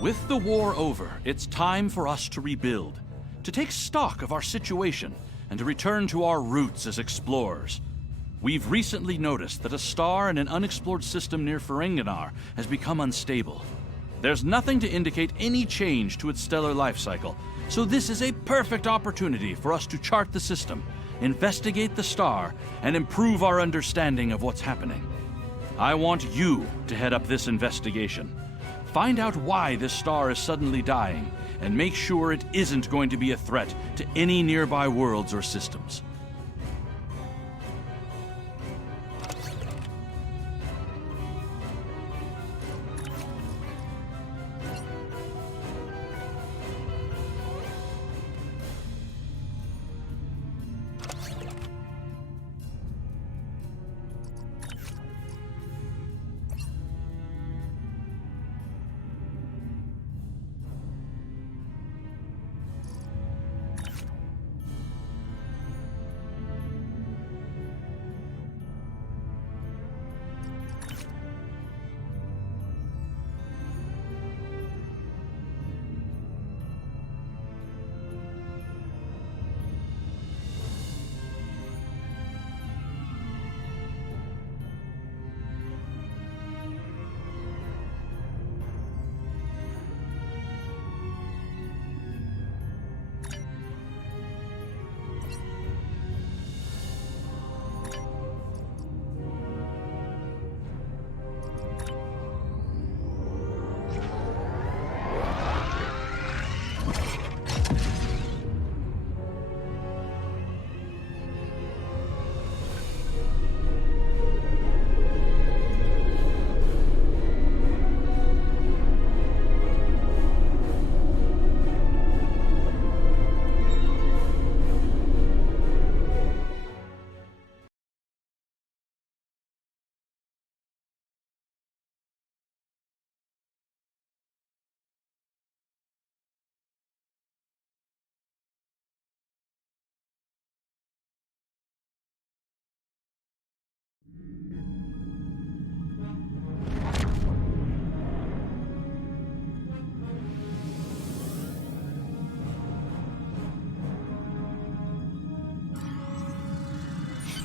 With the war over, it's time for us to rebuild, to take stock of our situation, and to return to our roots as explorers. We've recently noticed that a star in an unexplored system near Ferenginar has become unstable. There's nothing to indicate any change to its stellar life cycle, so this is a perfect opportunity for us to chart the system, investigate the star, and improve our understanding of what's happening. I want you to head up this investigation. Find out why this star is suddenly dying, and make sure it isn't going to be a threat to any nearby worlds or systems.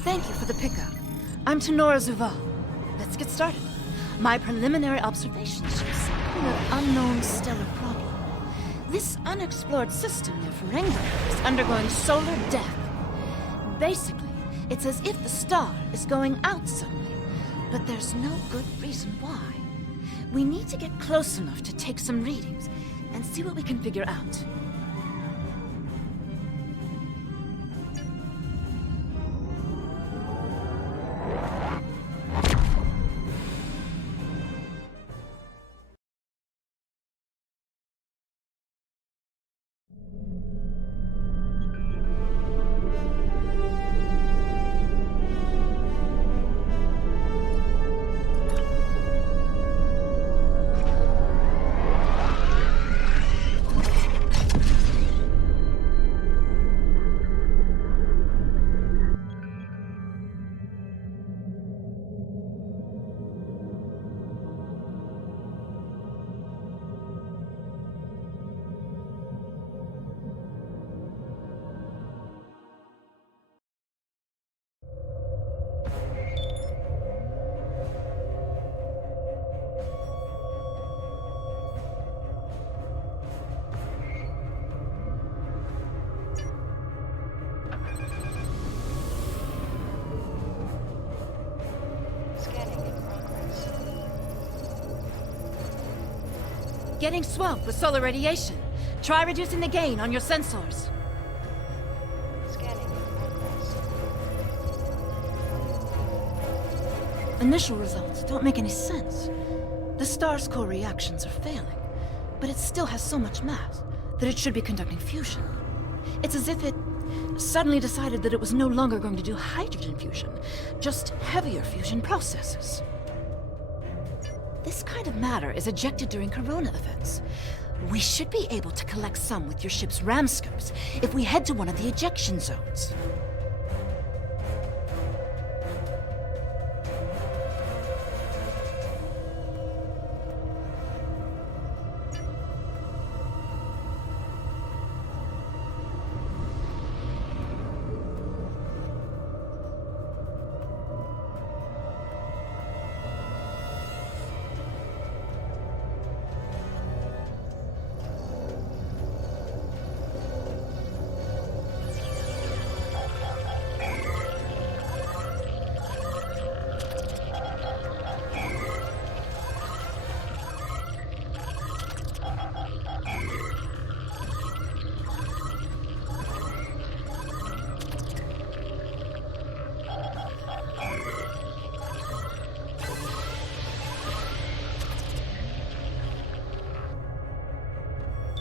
Thank you for the pickup. I'm Tenora Zuval. Let's get started. My preliminary observations show some kind of unknown stellar problem. This unexplored system near Ferenginar is undergoing solar death. Basically, it's as if the star is going out suddenly, but there's no good reason why. We need to get close enough to take some readings and see what we can figure out. Getting swamped with solar radiation. Try reducing the gain on your sensors. Scanning in progress. Initial results don't make any sense. The star's core reactions are failing, but it still has so much mass that it should be conducting fusion. It's as if it suddenly decided that it was no longer going to do hydrogen fusion, just heavier fusion processes. This kind of matter is ejected during corona events. We should be able to collect some with your ship's ramscopes if we head to one of the ejection zones.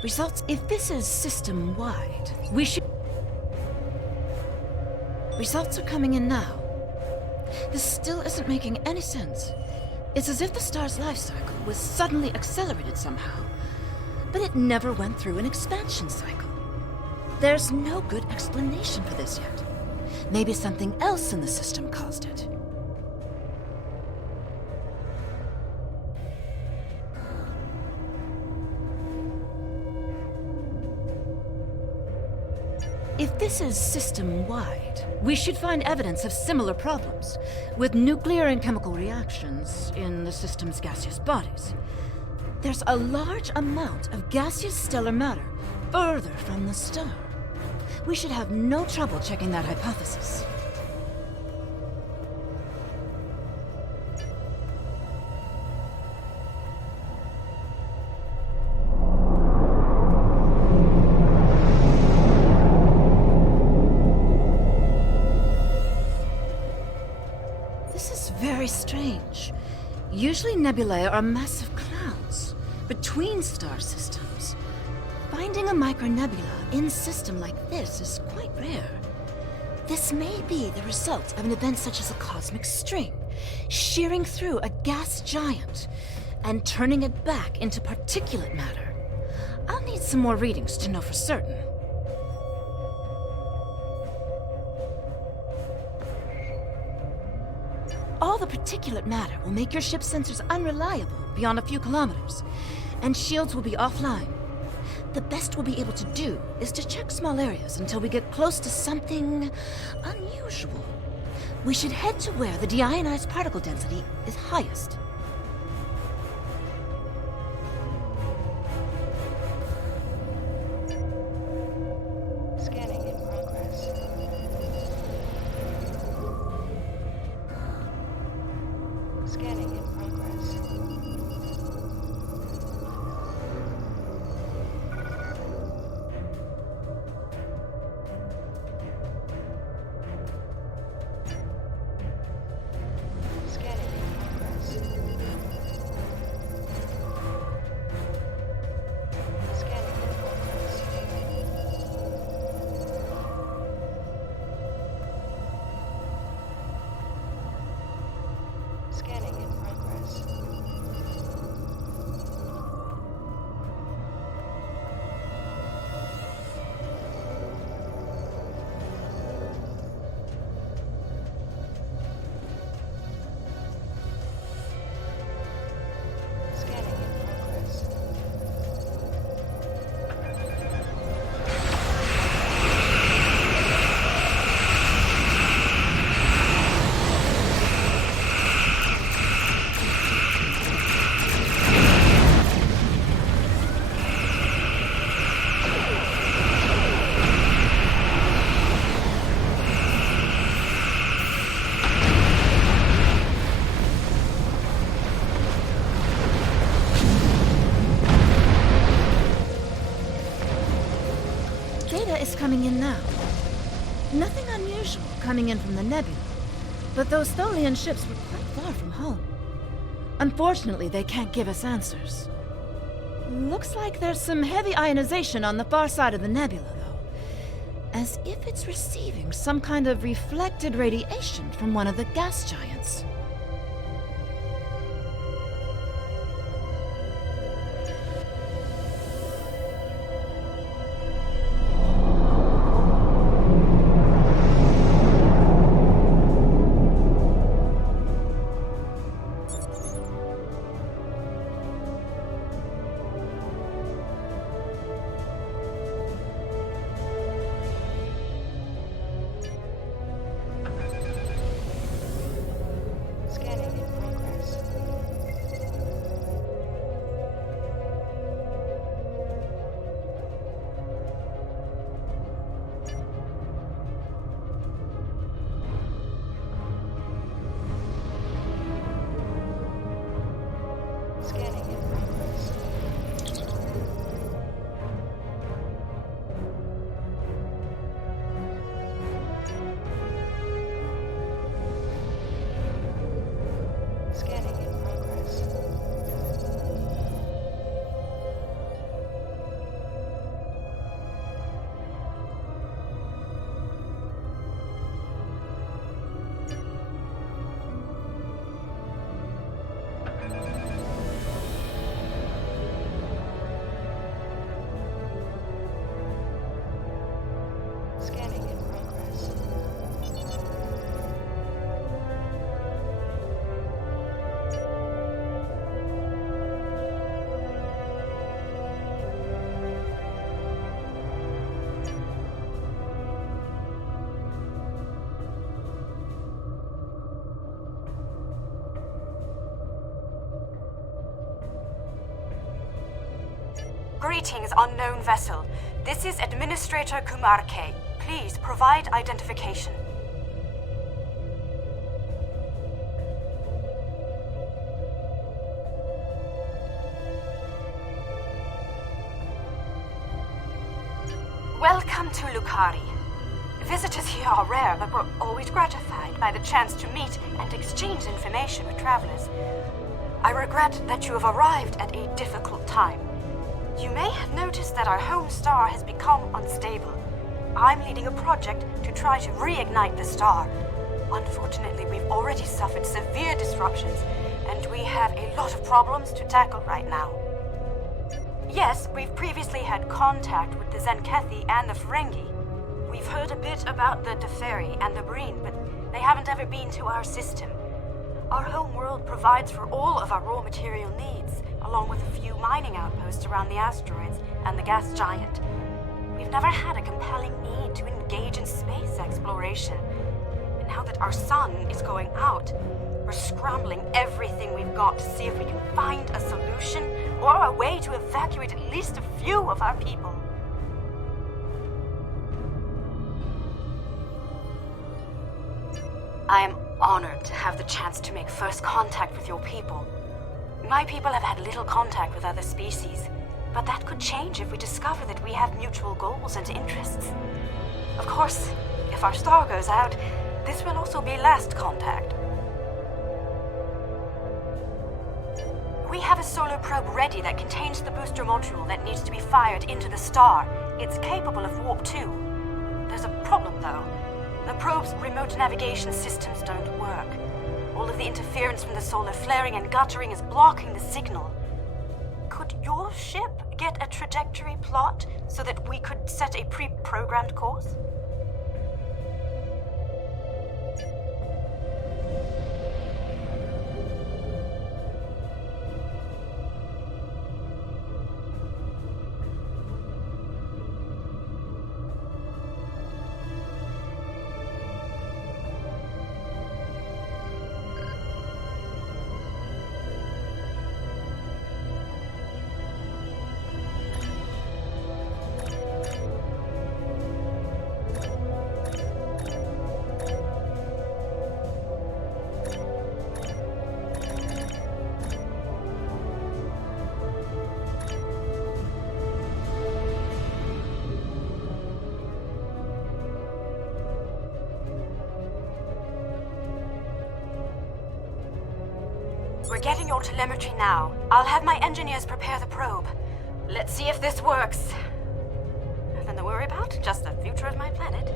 Results, if this is system-wide, we should... Results are coming in now. This still isn't making any sense. It's as if the star's life cycle was suddenly accelerated somehow, but it never went through an expansion cycle. There's no good explanation for this yet. Maybe something else in the system caused it. If this is system-wide, we should find evidence of similar problems, with nuclear and chemical reactions in the system's gaseous bodies. There's a large amount of gaseous stellar matter further from the star. We should have no trouble checking that hypothesis. Very strange. Usually nebulae are massive clouds between star systems. Finding a micronebula in a system like this is quite rare. This may be the result of an event such as a cosmic string, shearing through a gas giant and turning it back into particulate matter. I'll need some more readings to know for certain. All the particulate matter will make your ship's sensors unreliable beyond a few kilometers, and shields will be offline. The best we'll be able to do is to check small areas until we get close to something unusual. We should head to where the deionized particle density is highest. Scanning in progress. Scanning in progress. Scanning in progress. Scanning in progress. Scanning in progress. Scanning in progress. Data is coming in now. Nothing unusual coming in from the nebula, but those Tholian ships were quite far from home. Unfortunately, they can't give us answers. Looks like there's some heavy ionization on the far side of the nebula, though, as if it's receiving some kind of reflected radiation from one of the gas giants. Greetings, unknown vessel. This is Administrator Kumarke. Please provide identification. Welcome to Lukari. Visitors here are rare, but we're always gratified by the chance to meet and exchange information with travelers. I regret that you have arrived at a difficult time. You may have noticed that our home star has become unstable. I'm leading a project to try to reignite the star. Unfortunately, we've already suffered severe disruptions, and we have a lot of problems to tackle right now. Yes, we've previously had contact with the Zenkethi and the Ferengi. We've heard a bit about the Teferi and the Breen, but they haven't ever been to our system. Our home world provides for all of our raw material needs, along with a few mining outposts around the asteroids and the gas giant. We've never had a compelling need to engage in space exploration. And now that our sun is going out, we're scrambling everything we've got to see if we can find a solution or a way to evacuate at least a few of our people. I am honored to have the chance to make first contact with your people. My people have had little contact with other species, but that could change if we discover that we have mutual goals and interests. Of course, if our star goes out, this will also be last contact. We have a solar probe ready that contains the booster module that needs to be fired into the star. It's capable of warp 2. There's a problem, though. The probe's remote navigation systems don't work. All of the interference from the solar flaring and guttering is blocking the signal. Could your ship get a trajectory plot so that we could set a pre-programmed course? We're getting your telemetry now. I'll have my engineers prepare the probe. Let's see if this works. Nothing to worry about, just the future of my planet.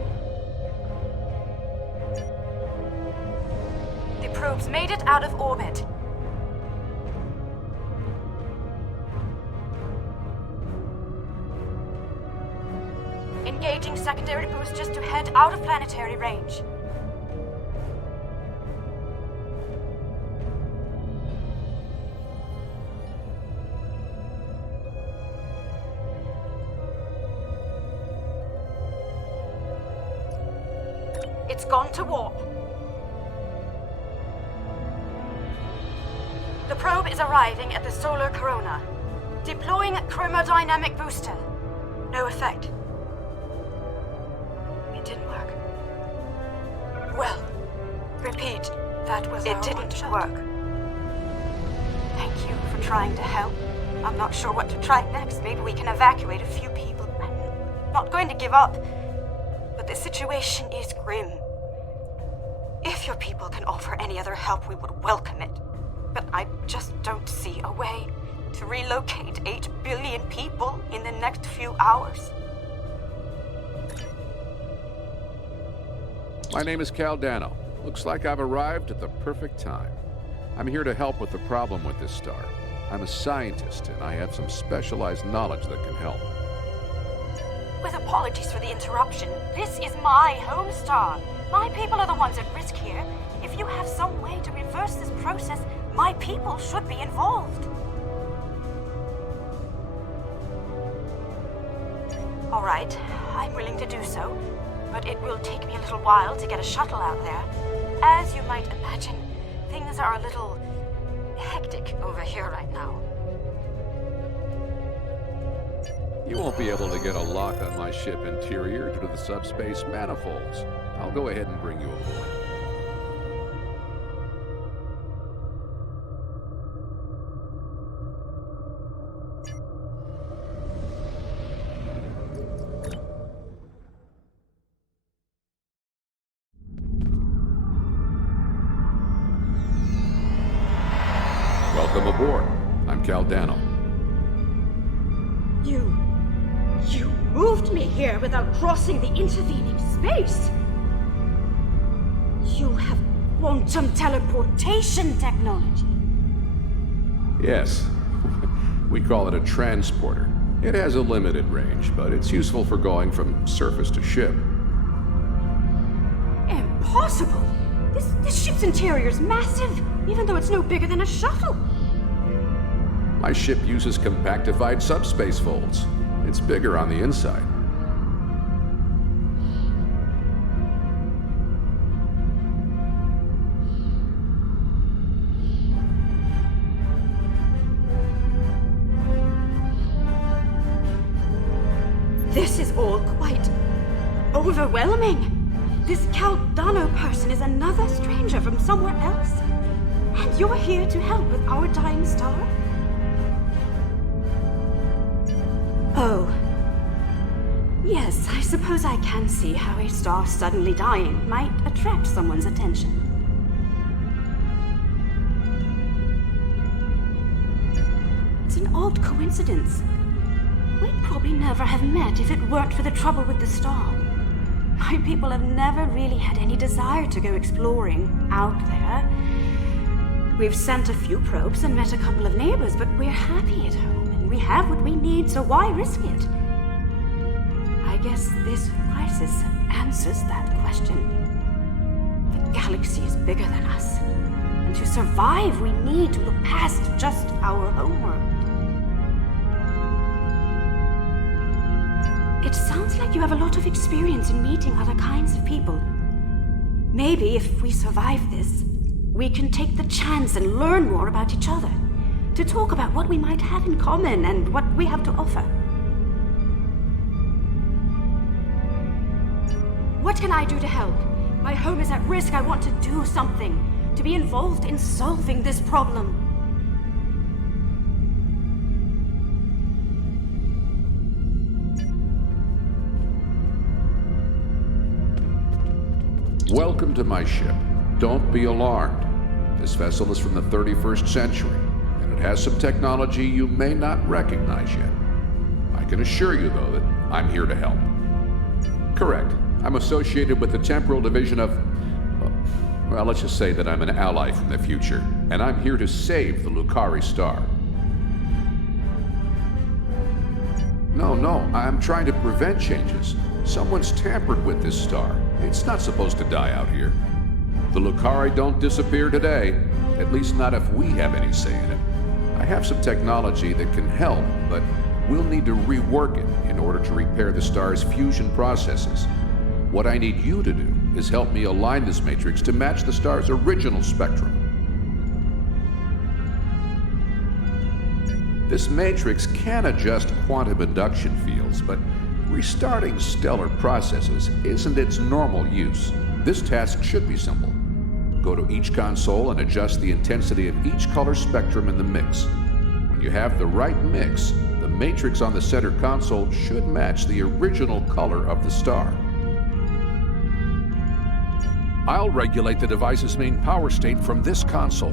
The probe's made it out of orbit. Engaging secondary boosters to head out of planetary range. It's gone to warp. The probe is arriving at the solar corona. Deploying chromodynamic booster. No effect. It didn't work. Well, repeat, that was it didn't work. Thank you for trying to help. I'm not sure what to try next. Maybe we can evacuate a few people. I'm not going to give up. But the situation is grim. If your people can offer any other help, we would welcome it. But I just don't see a way to relocate 8 billion people in the next few hours. My name is Caldano. Looks like I've arrived at the perfect time. I'm here to help with the problem with this star. I'm a scientist, and I have some specialized knowledge that can help. With apologies for the interruption, this is my home star. My people are the ones at risk here. If you have some way to reverse this process, my people should be involved. All right, I'm willing to do so, but it will take me a little while to get a shuttle out there. As you might imagine, things are a little hectic over here right now. You won't be able to get a lock on my ship interior due to the subspace manifolds. I'll go ahead and bring you aboard. Welcome aboard. I'm Caldano. You moved me here without crossing the intervening space. You have quantum teleportation technology. Yes. We call it a transporter. It has a limited range, but it's useful for going from surface to ship. Impossible! This ship's interior is massive, even though it's no bigger than a shuttle. My ship uses compactified subspace folds. It's bigger on the inside. This is all quite overwhelming. This Caldano person is another stranger from somewhere else. And you're here to help with our dying star? Oh. Yes, I suppose I can see how a star suddenly dying might attract someone's attention. It's an odd coincidence. We'd probably never have met if it weren't for the trouble with the star. My people have never really had any desire to go exploring out there. We've sent a few probes and met a couple of neighbors, but we're happy at home. We have what we need, so why risk it? I guess this crisis answers that question. The galaxy is bigger than us, and to survive, we need to look past just our homeworld. It sounds like you have a lot of experience in meeting other kinds of people. Maybe if we survive this, we can take the chance and learn more about each other. To talk about what we might have in common and what we have to offer. What can I do to help? My home is at risk. I want to do something. To be involved in solving this problem. Welcome to my ship. Don't be alarmed. This vessel is from the 31st century. It has some technology you may not recognize yet. I can assure you, though, that I'm here to help. Correct. I'm associated with the Temporal Division of... well, let's just say that I'm an ally from the future, and I'm here to save the Lucari star. No, I'm trying to prevent changes. Someone's tampered with this star. It's not supposed to die out here. The Lucari don't disappear today, at least not if we have any say in it. I have some technology that can help, but we'll need to rework it in order to repair the star's fusion processes. What I need you to do is help me align this matrix to match the star's original spectrum. This matrix can adjust quantum induction fields, but restarting stellar processes isn't its normal use. This task should be simple. Go to each console and adjust the intensity of each color spectrum in the mix. When you have the right mix, the matrix on the center console should match the original color of the star. I'll regulate the device's main power state from this console.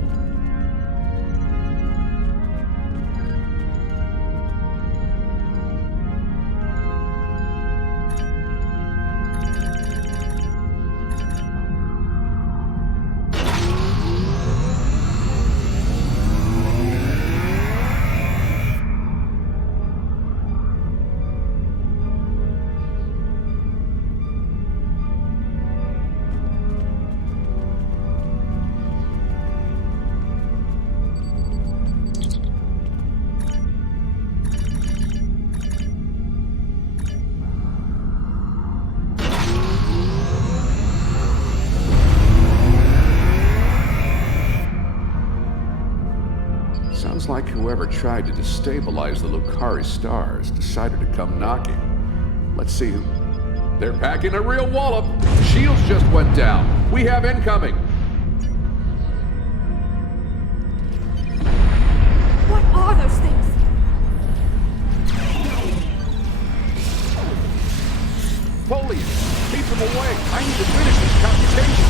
like whoever tried to destabilize the Lucari stars decided to come knocking. Let's see who... They're packing a real wallop! Shields just went down! We have incoming! What are those things? Foliage! Keep them away! I need to finish this computation!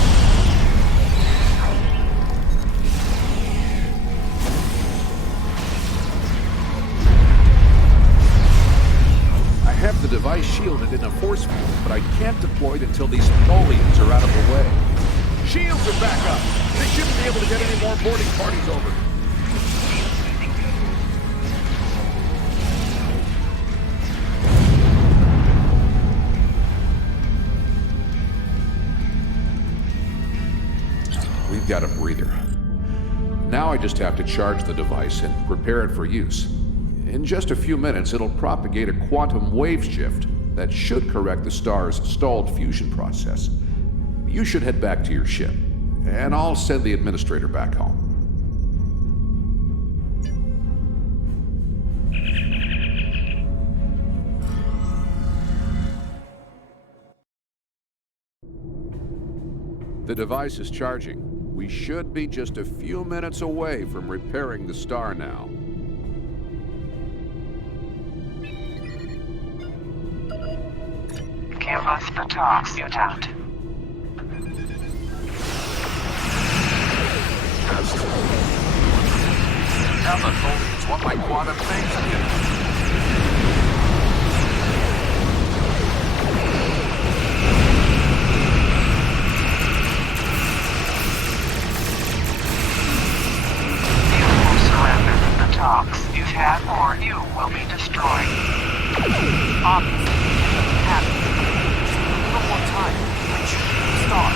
I have the device shielded in a force field, but I can't deploy it until these folians are out of the way. Shields are back up! They shouldn't be able to get any more boarding parties over. We've got a breather. Now I just have to charge the device and prepare it for use. In just a few minutes, it'll propagate a quantum wave shift that should correct the star's stalled fusion process. You should head back to your ship, and I'll send the administrator back home. The device is charging. We should be just a few minutes away from repairing the star now. Give us the talks, mutant. Now the Folians want my quantum things again. Talks you've had, or you will be destroyed. Obviously, it doesn't happen. Just a little more time. I choose the star.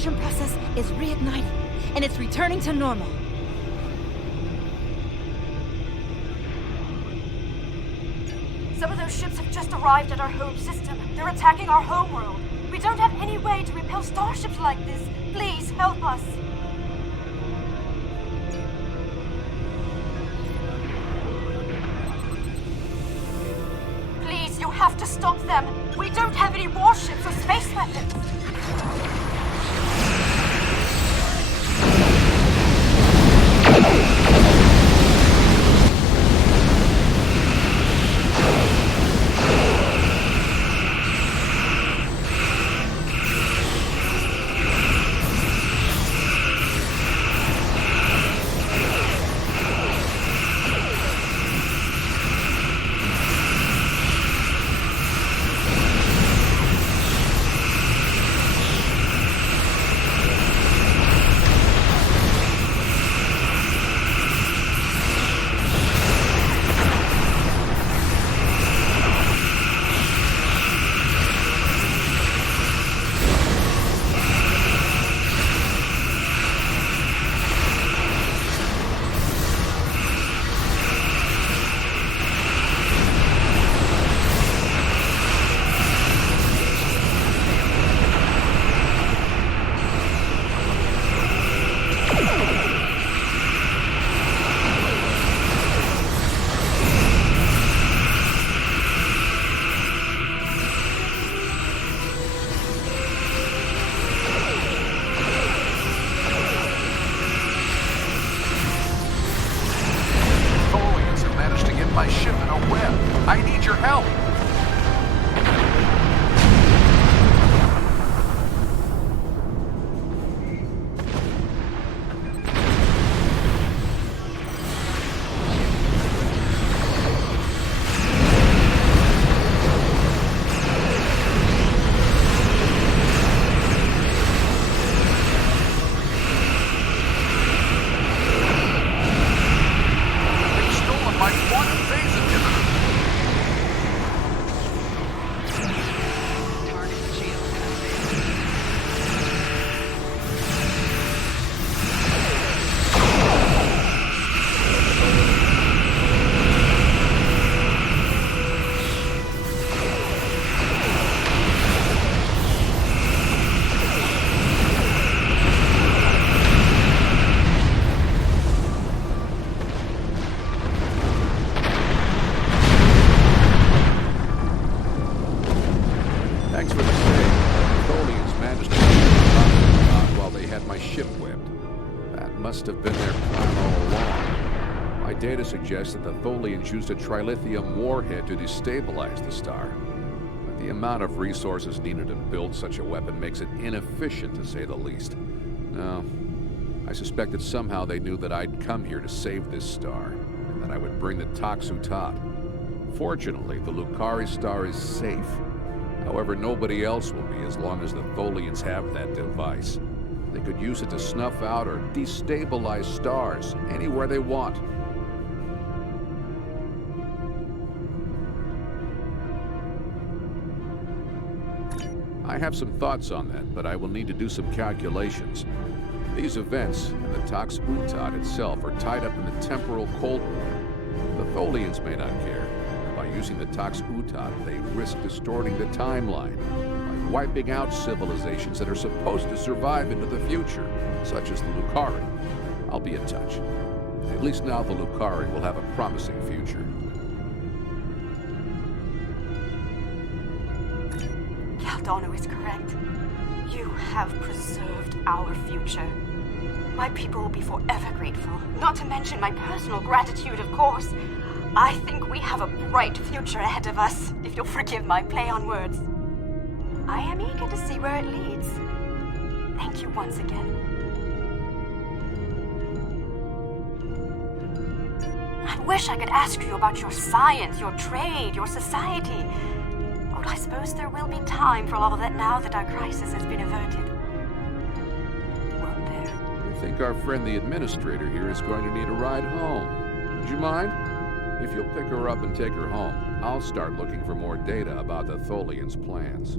fusion process is reigniting, and it's returning to normal. Some of those ships have just arrived at our home system. They're attacking our homeworld. We don't have any way to repel starships like this. Please, help us. Please, you have to stop them. We don't have any warships or space weapons. My ship in a web. I need your help. Must have been their plan all along. My data suggests that the Tholians used a trilithium warhead to destabilize the star. But the amount of resources needed to build such a weapon makes it inefficient, to say the least. No, I suspect that somehow they knew that I'd come here to save this star, and that I would bring the Toxutot. Fortunately, the Lucari star is safe. However, nobody else will be as long as the Tholians have that device. They could use it to snuff out or destabilize stars anywhere they want. I have some thoughts on that, but I will need to do some calculations. These events and the Toxutot itself are tied up in the temporal Cold War. The Tholians may not care. By using the Toxutot, they risk distorting the timeline, wiping out civilizations that are supposed to survive into the future, such as the Lucari. I'll be in touch. At least now the Lucari will have a promising future. Caldano is correct. You have preserved our future. My people will be forever grateful, not to mention my personal gratitude, of course. I think we have a bright future ahead of us, if you'll forgive my play on words. I am eager to see where it leads. Thank you once again. I wish I could ask you about your science, your trade, your society. But I suppose there will be time for all of that now that our crisis has been averted. Won't there? I think our friend the administrator here is going to need a ride home. Would you mind? If you'll pick her up and take her home, I'll start looking for more data about the Tholians' plans.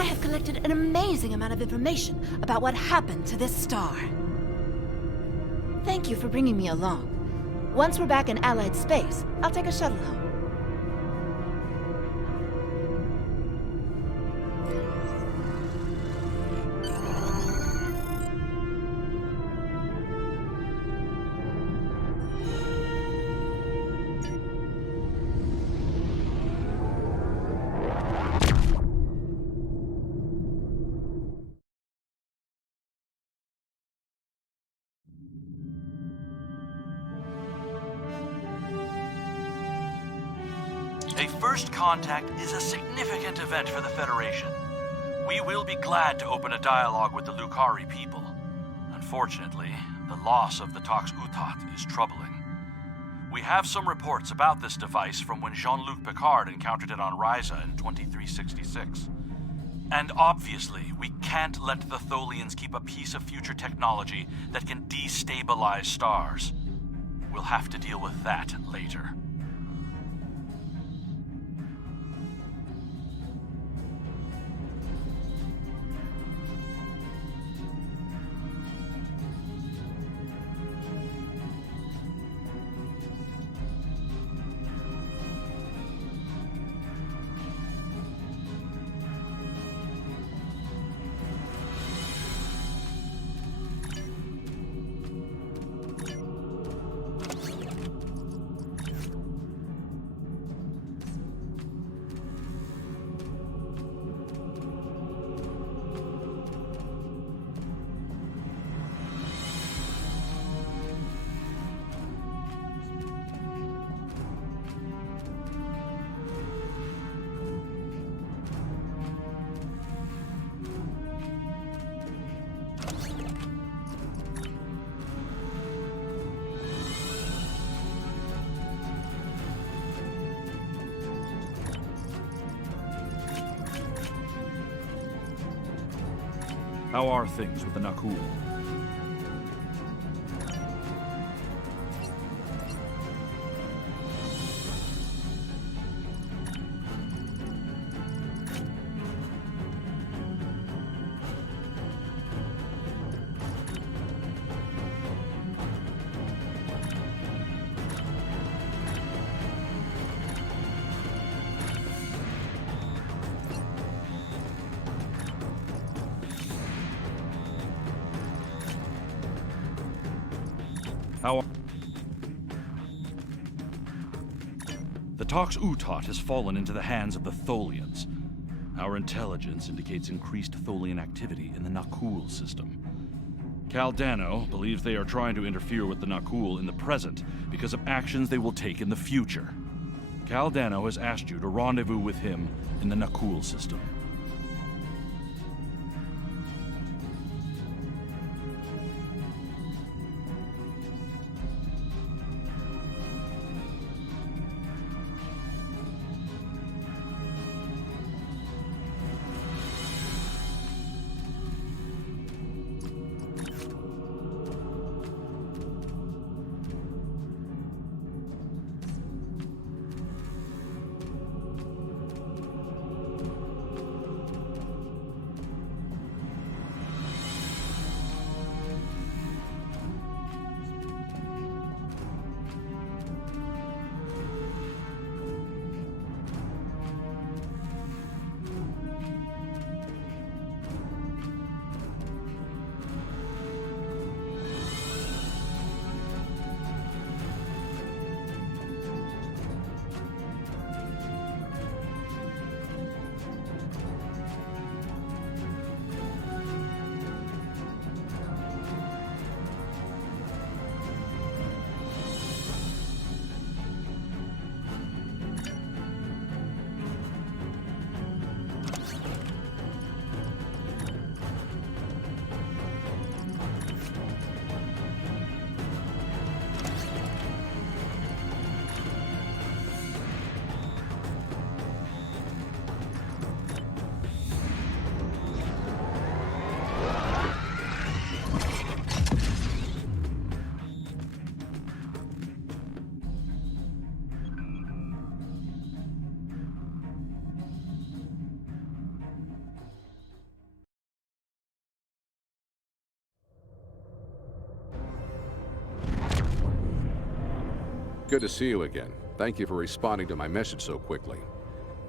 I have collected an amazing amount of information about what happened to this star. Thank you for bringing me along. Once we're back in Allied space, I'll take a shuttle home. A first contact is a significant event for the Federation. We will be glad to open a dialogue with the Lukari people. Unfortunately, the loss of the Tox Utat is troubling. We have some reports about this device from when Jean-Luc Picard encountered it on Ryza in 2366. And obviously, we can't let the Tholians keep a piece of future technology that can destabilize stars. We'll have to deal with that later. How are things with the Nakul? The Tox Utot has fallen into the hands of the Tholians. Our intelligence indicates increased Tholian activity in the Nakul system. Caldano believes they are trying to interfere with the Nakul in the present because of actions they will take in the future. Caldano has asked you to rendezvous with him in the Nakul system. Good to see you again. Thank you for responding to my message so quickly.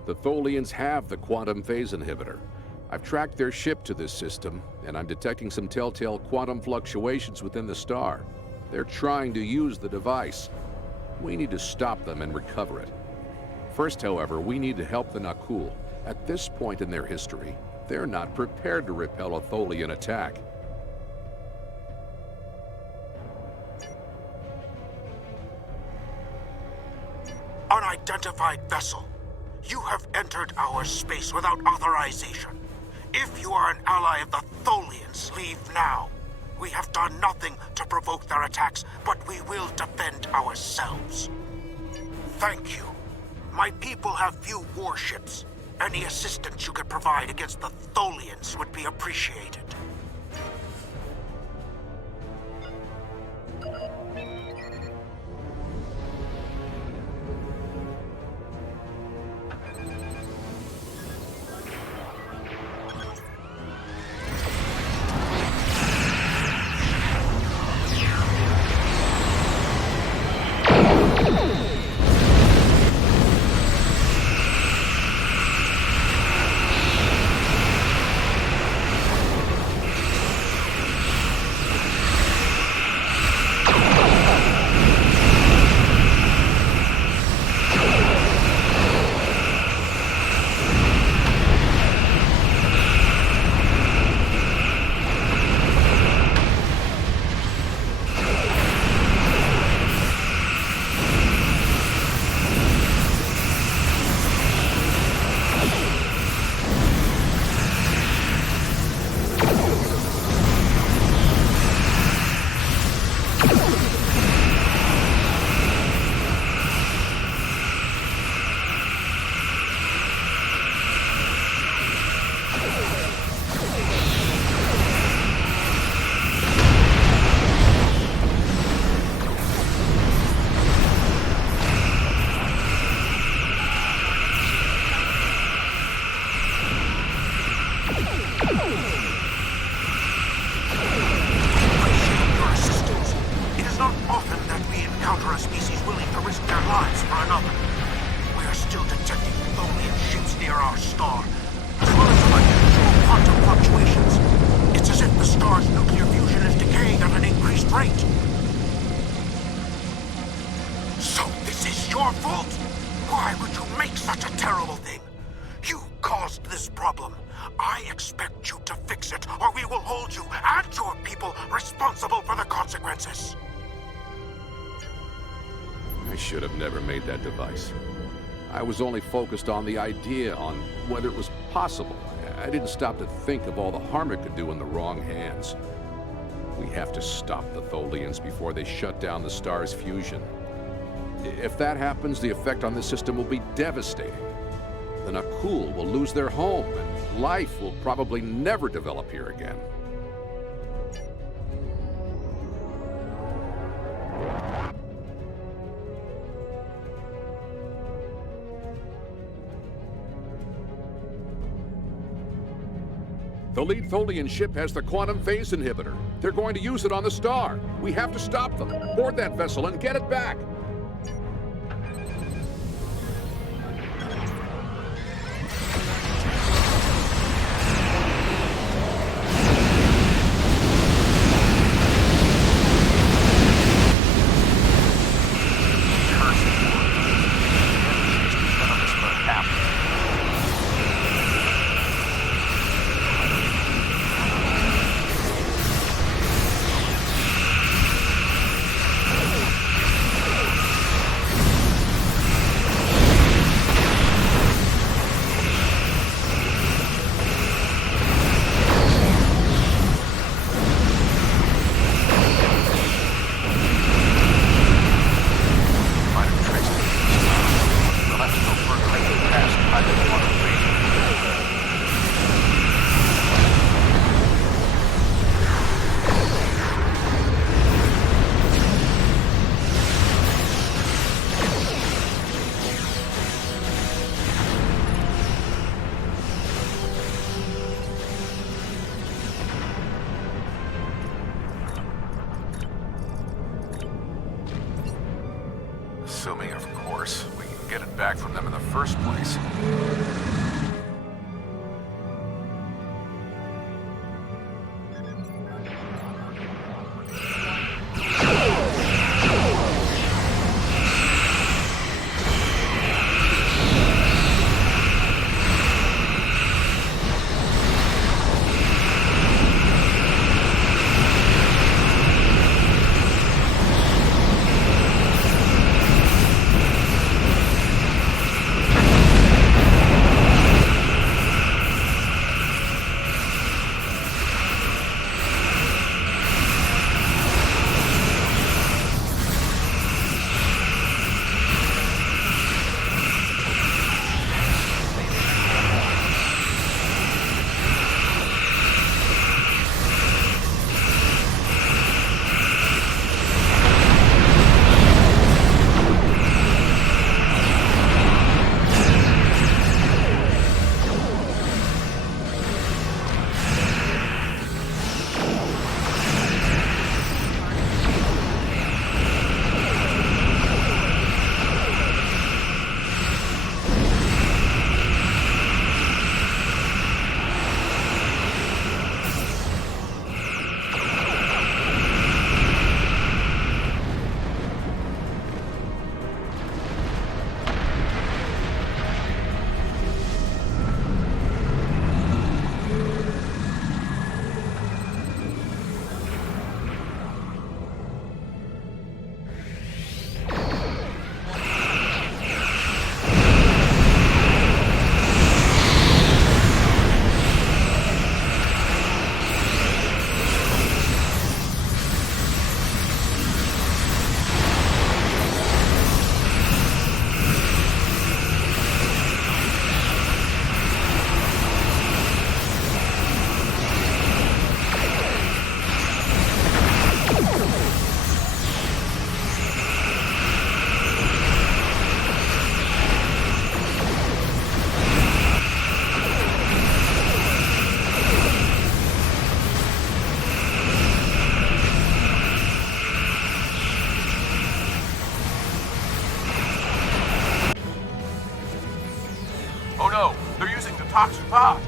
The Tholians have the quantum phase inhibitor. I've tracked their ship to this system, and I'm detecting some telltale quantum fluctuations within the star. They're trying to use the device. We need to stop them and recover it. First, however, we need to help the Nakul. At this point in their history, they're not prepared to repel a Tholian attack. Unidentified vessel. You have entered our space without authorization. If you are an ally of the Tholians, leave now. We have done nothing to provoke their attacks, but we will defend ourselves. Thank you. My people have few warships. Any assistance you could provide against the Tholians would be appreciated. I was only focused on the idea, on whether it was possible. I didn't stop to think of all the harm it could do in the wrong hands. We have to stop the Tholians before they shut down the star's fusion. If that happens, the effect on the system will be devastating. The Nakul will lose their home, and life will probably never develop here again. The lead Tholian ship has the quantum phase inhibitor. They're going to use it on the star. We have to stop them. Board that vessel and get it back. assuming, of course, we can get it back from them in the first place. Oh no, they're using the toxin pod.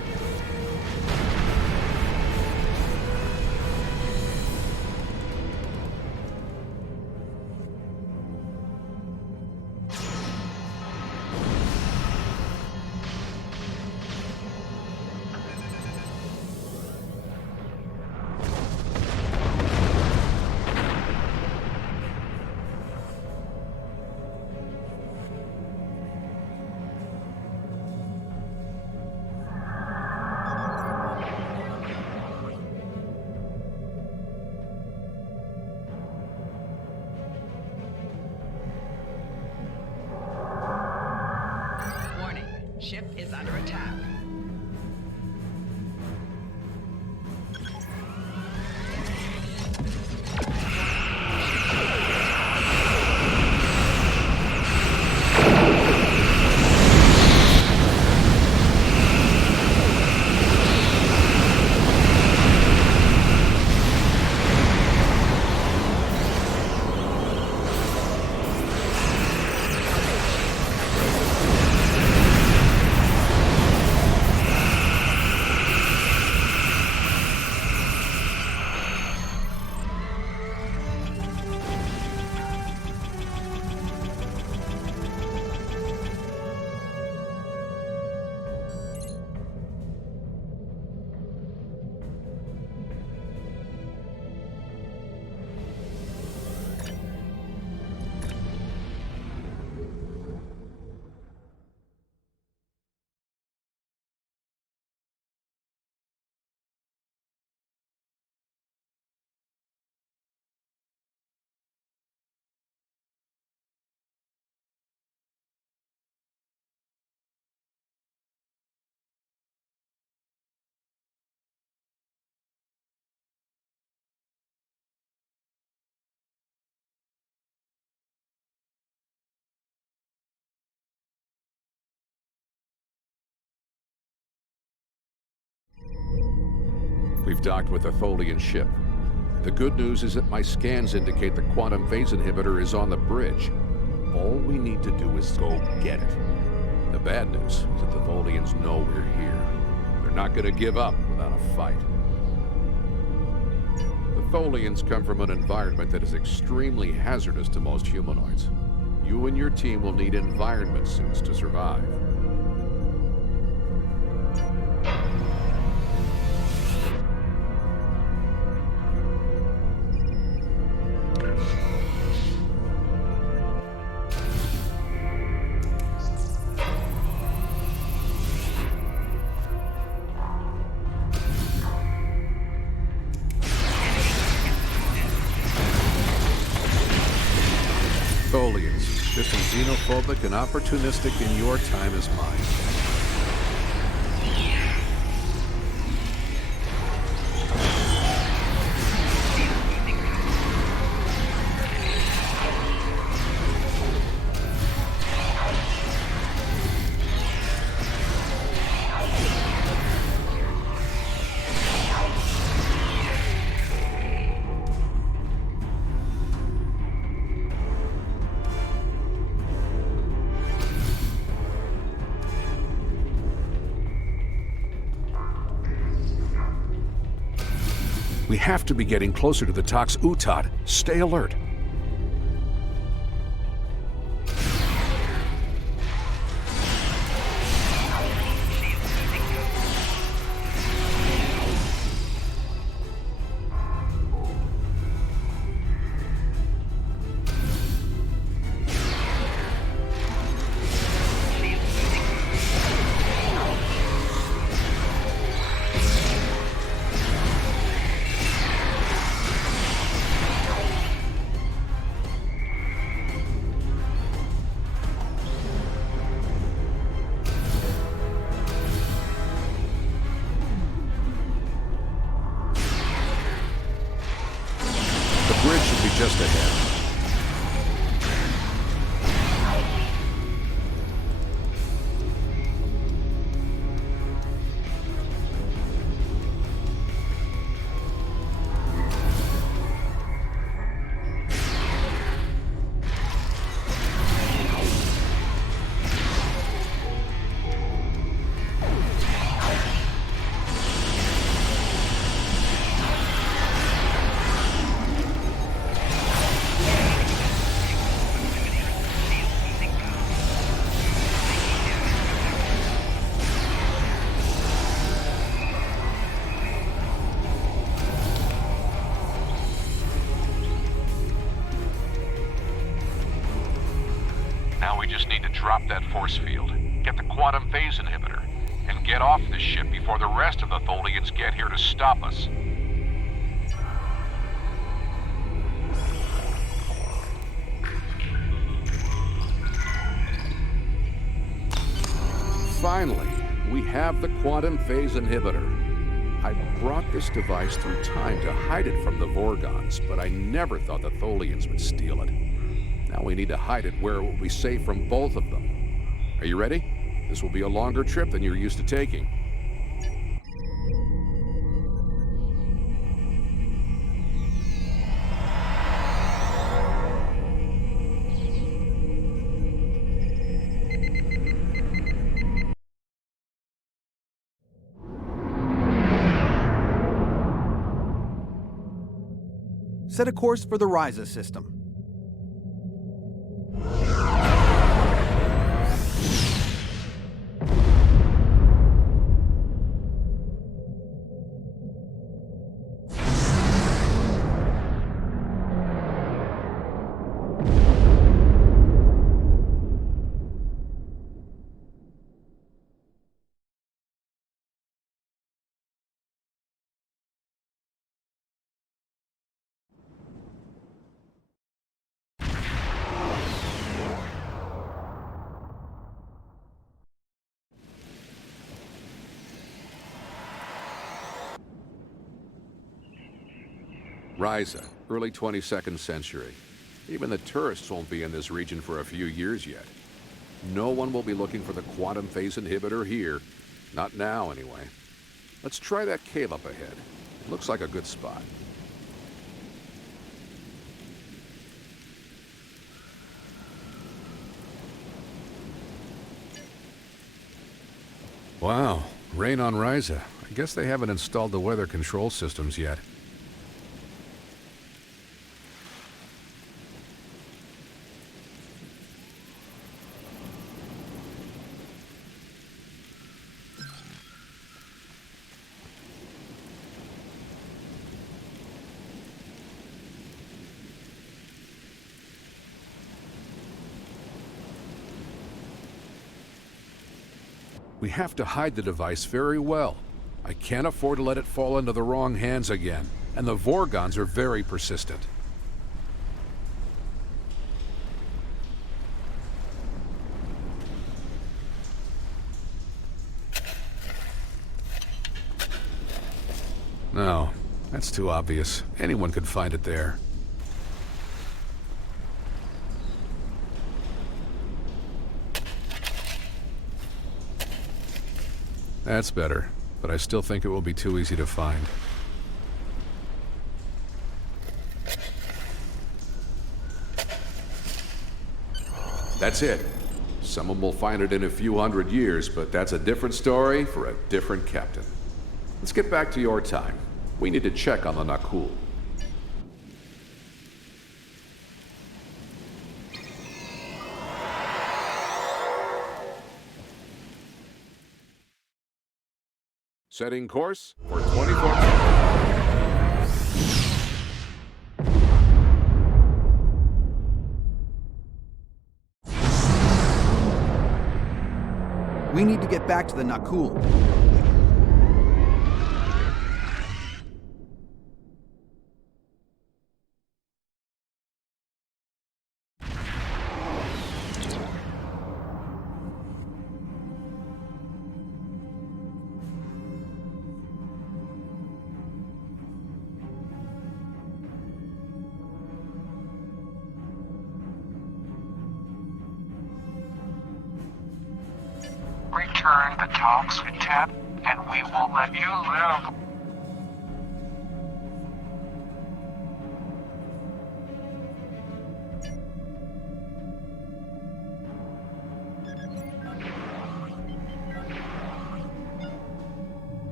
Ship is under attack. We've docked with a Tholian ship. The good news is that my scans indicate the quantum phase inhibitor is on the bridge. All we need to do is go get it. The bad news is that the Tholians know we're here. They're not going to give up without a fight. The Tholians come from an environment that is extremely hazardous to most humanoids. You and your team will need environment suits to survive. Tholians, just as xenophobic and opportunistic in your time as mine. We have to be getting closer to the Tox Utad. Stay alert. The bridge should be just ahead. Now we just need to drop that force field, get the quantum phase inhibitor, and get off this ship before the rest of the Tholians get here to stop us. Finally, we have the quantum phase inhibitor. I brought this device through time to hide it from the Vorgons, but I never thought the Tholians would steal it. Now we need to hide it where it will be safe from both of them. Are you ready? This will be a longer trip than you're used to taking. Set a course for the Ryza system. Ryza, early 22nd century. Even the tourists won't be in this region for a few years yet. No one will be looking for the quantum phase inhibitor here. Not now, anyway. Let's try that cave up ahead. It looks like a good spot. Wow, rain on Ryza. I guess they haven't installed the weather control systems yet. We have to hide the device very well. I can't afford to let it fall into the wrong hands again, and the Vorgons are very persistent. No, that's too obvious. Anyone could find it there. That's better, but I still think it will be too easy to find. That's it. Someone will find it in a few hundred years, but that's a different story for a different captain. Let's get back to your time. We need to check on the Nakul. Setting course for 24 We need to get back to the Nakul. Return the talks with Tep, and we will let you live.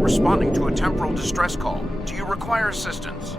Responding to a temporal distress call. Do you require assistance?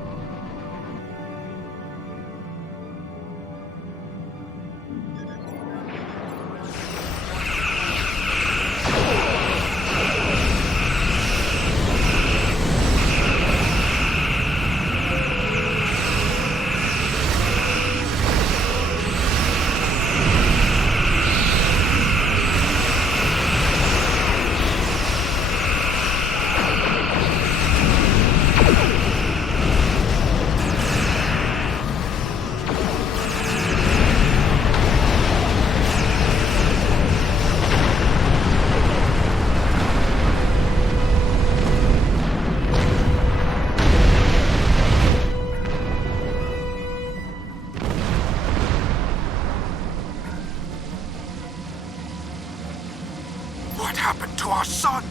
What happened to our son?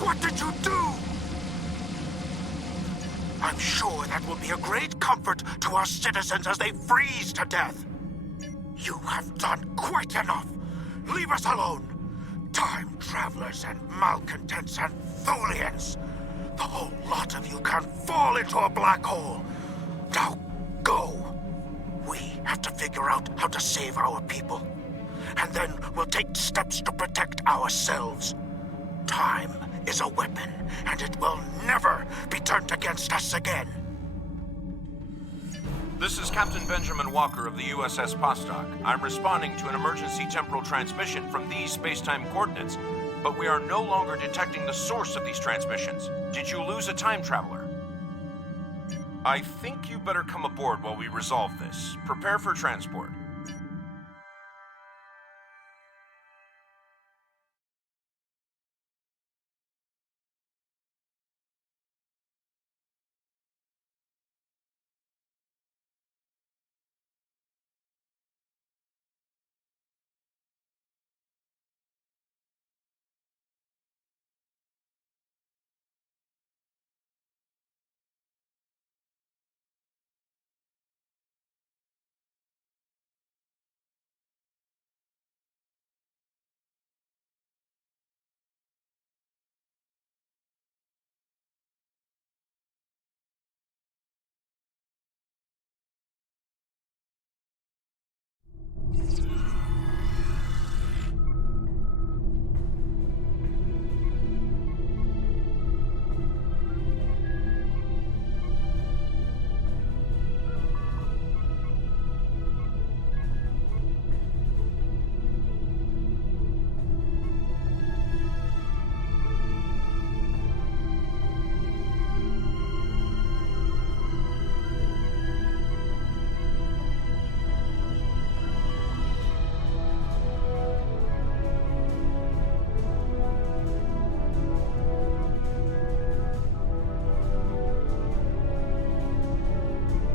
What did you do? I'm sure that will be a great comfort to our citizens as they freeze to death. You have done quite enough. Leave us alone. Time travelers and malcontents and Tholians. The whole lot of you can fall into a black hole. Now go. We have to figure out how to save our people. And then we'll take steps to protect ourselves. Time is a weapon, and it will never be turned against us again. This is Captain Benjamin Walker of the USS Postok. I'm responding to an emergency temporal transmission from these space-time coordinates, but we are no longer detecting the source of these transmissions. Did you lose a time traveler? I think you better come aboard while we resolve this. Prepare for transport.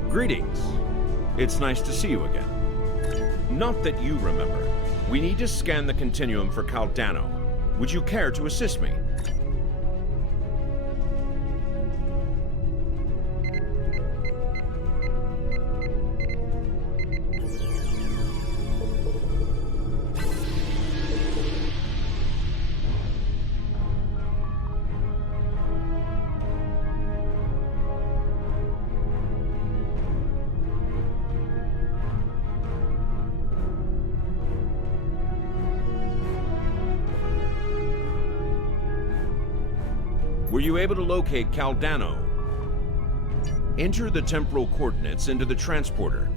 Greetings. It's nice to see you again. Not that you remember. We need to scan the continuum for Caldano. Would you care to assist me? Were you able to locate Caldano? Enter the temporal coordinates into the transporter.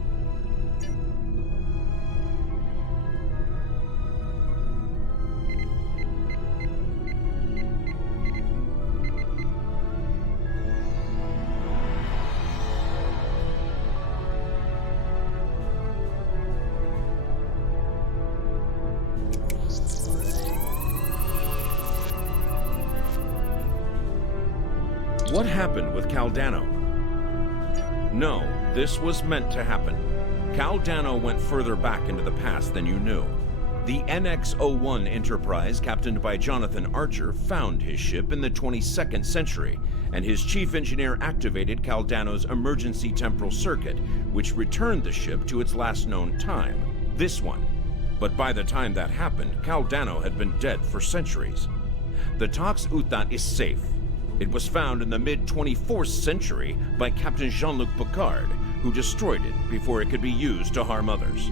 What happened with Caldano? No, this was meant to happen. Caldano went further back into the past than you knew. The NX-01 Enterprise, captained by Jonathan Archer, found his ship in the 22nd century, and his chief engineer activated Caldano's emergency temporal circuit, which returned the ship to its last known time, this one. But by the time that happened, Caldano had been dead for centuries. The Tox Utat is safe. It was found in the mid-24th century by Captain Jean-Luc Picard, who destroyed it before it could be used to harm others.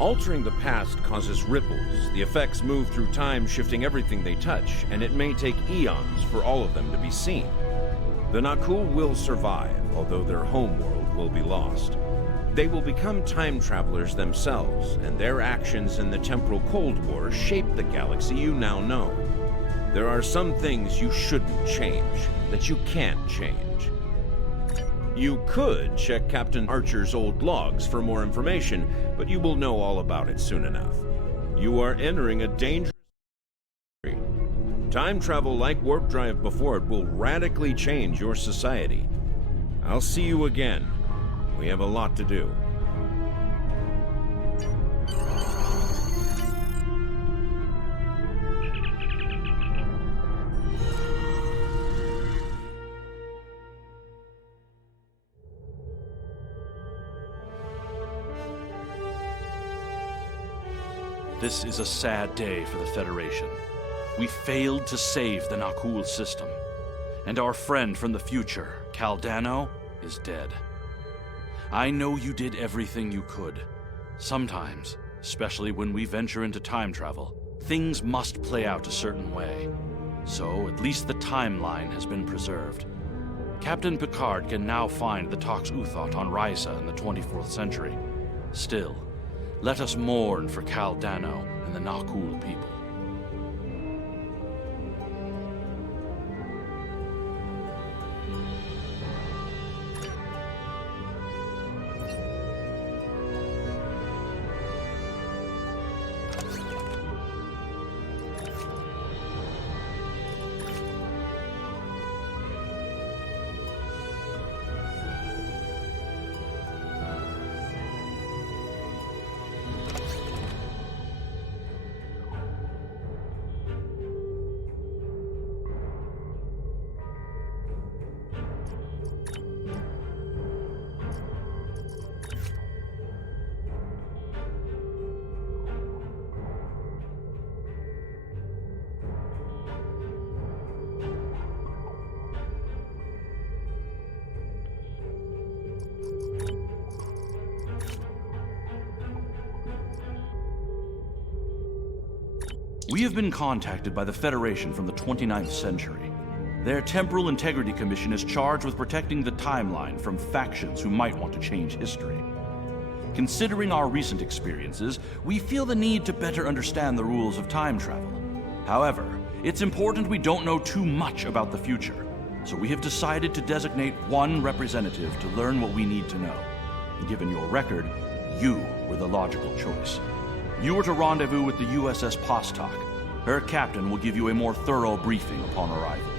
Altering the past causes ripples. The effects move through time, shifting everything they touch, and it may take eons for all of them to be seen. The Nakul will survive, although their homeworld will be lost. They will become time travelers themselves, and their actions in the Temporal Cold War shape the galaxy you now know. There are some things you shouldn't change, that you can't change. You could check Captain Archer's old logs for more information, but you will know all about it soon enough. You are entering a dangerous country. Time travel, like warp drive before it, will radically change your society. I'll see you again. We have a lot to do. This is a sad day for the Federation. We failed to save the Nakul system. And our friend from the future, Caldano, is dead. I know you did everything you could. Sometimes, especially when we venture into time travel, things must play out a certain way. So, at least the timeline has been preserved. Captain Picard can now find the Tox Uthot on Risa in the 24th century. Still, let us mourn for Caldano and the Nakul people. We have been contacted by the Federation from the 29th century. Their Temporal Integrity Commission is charged with protecting the timeline from factions who might want to change history. Considering our recent experiences, we feel the need to better understand the rules of time travel. However, it's important we don't know too much about the future, so we have decided to designate one representative to learn what we need to know. Given your record, you were the logical choice. You are to rendezvous with the USS Postok. Her captain will give you a more thorough briefing upon arrival.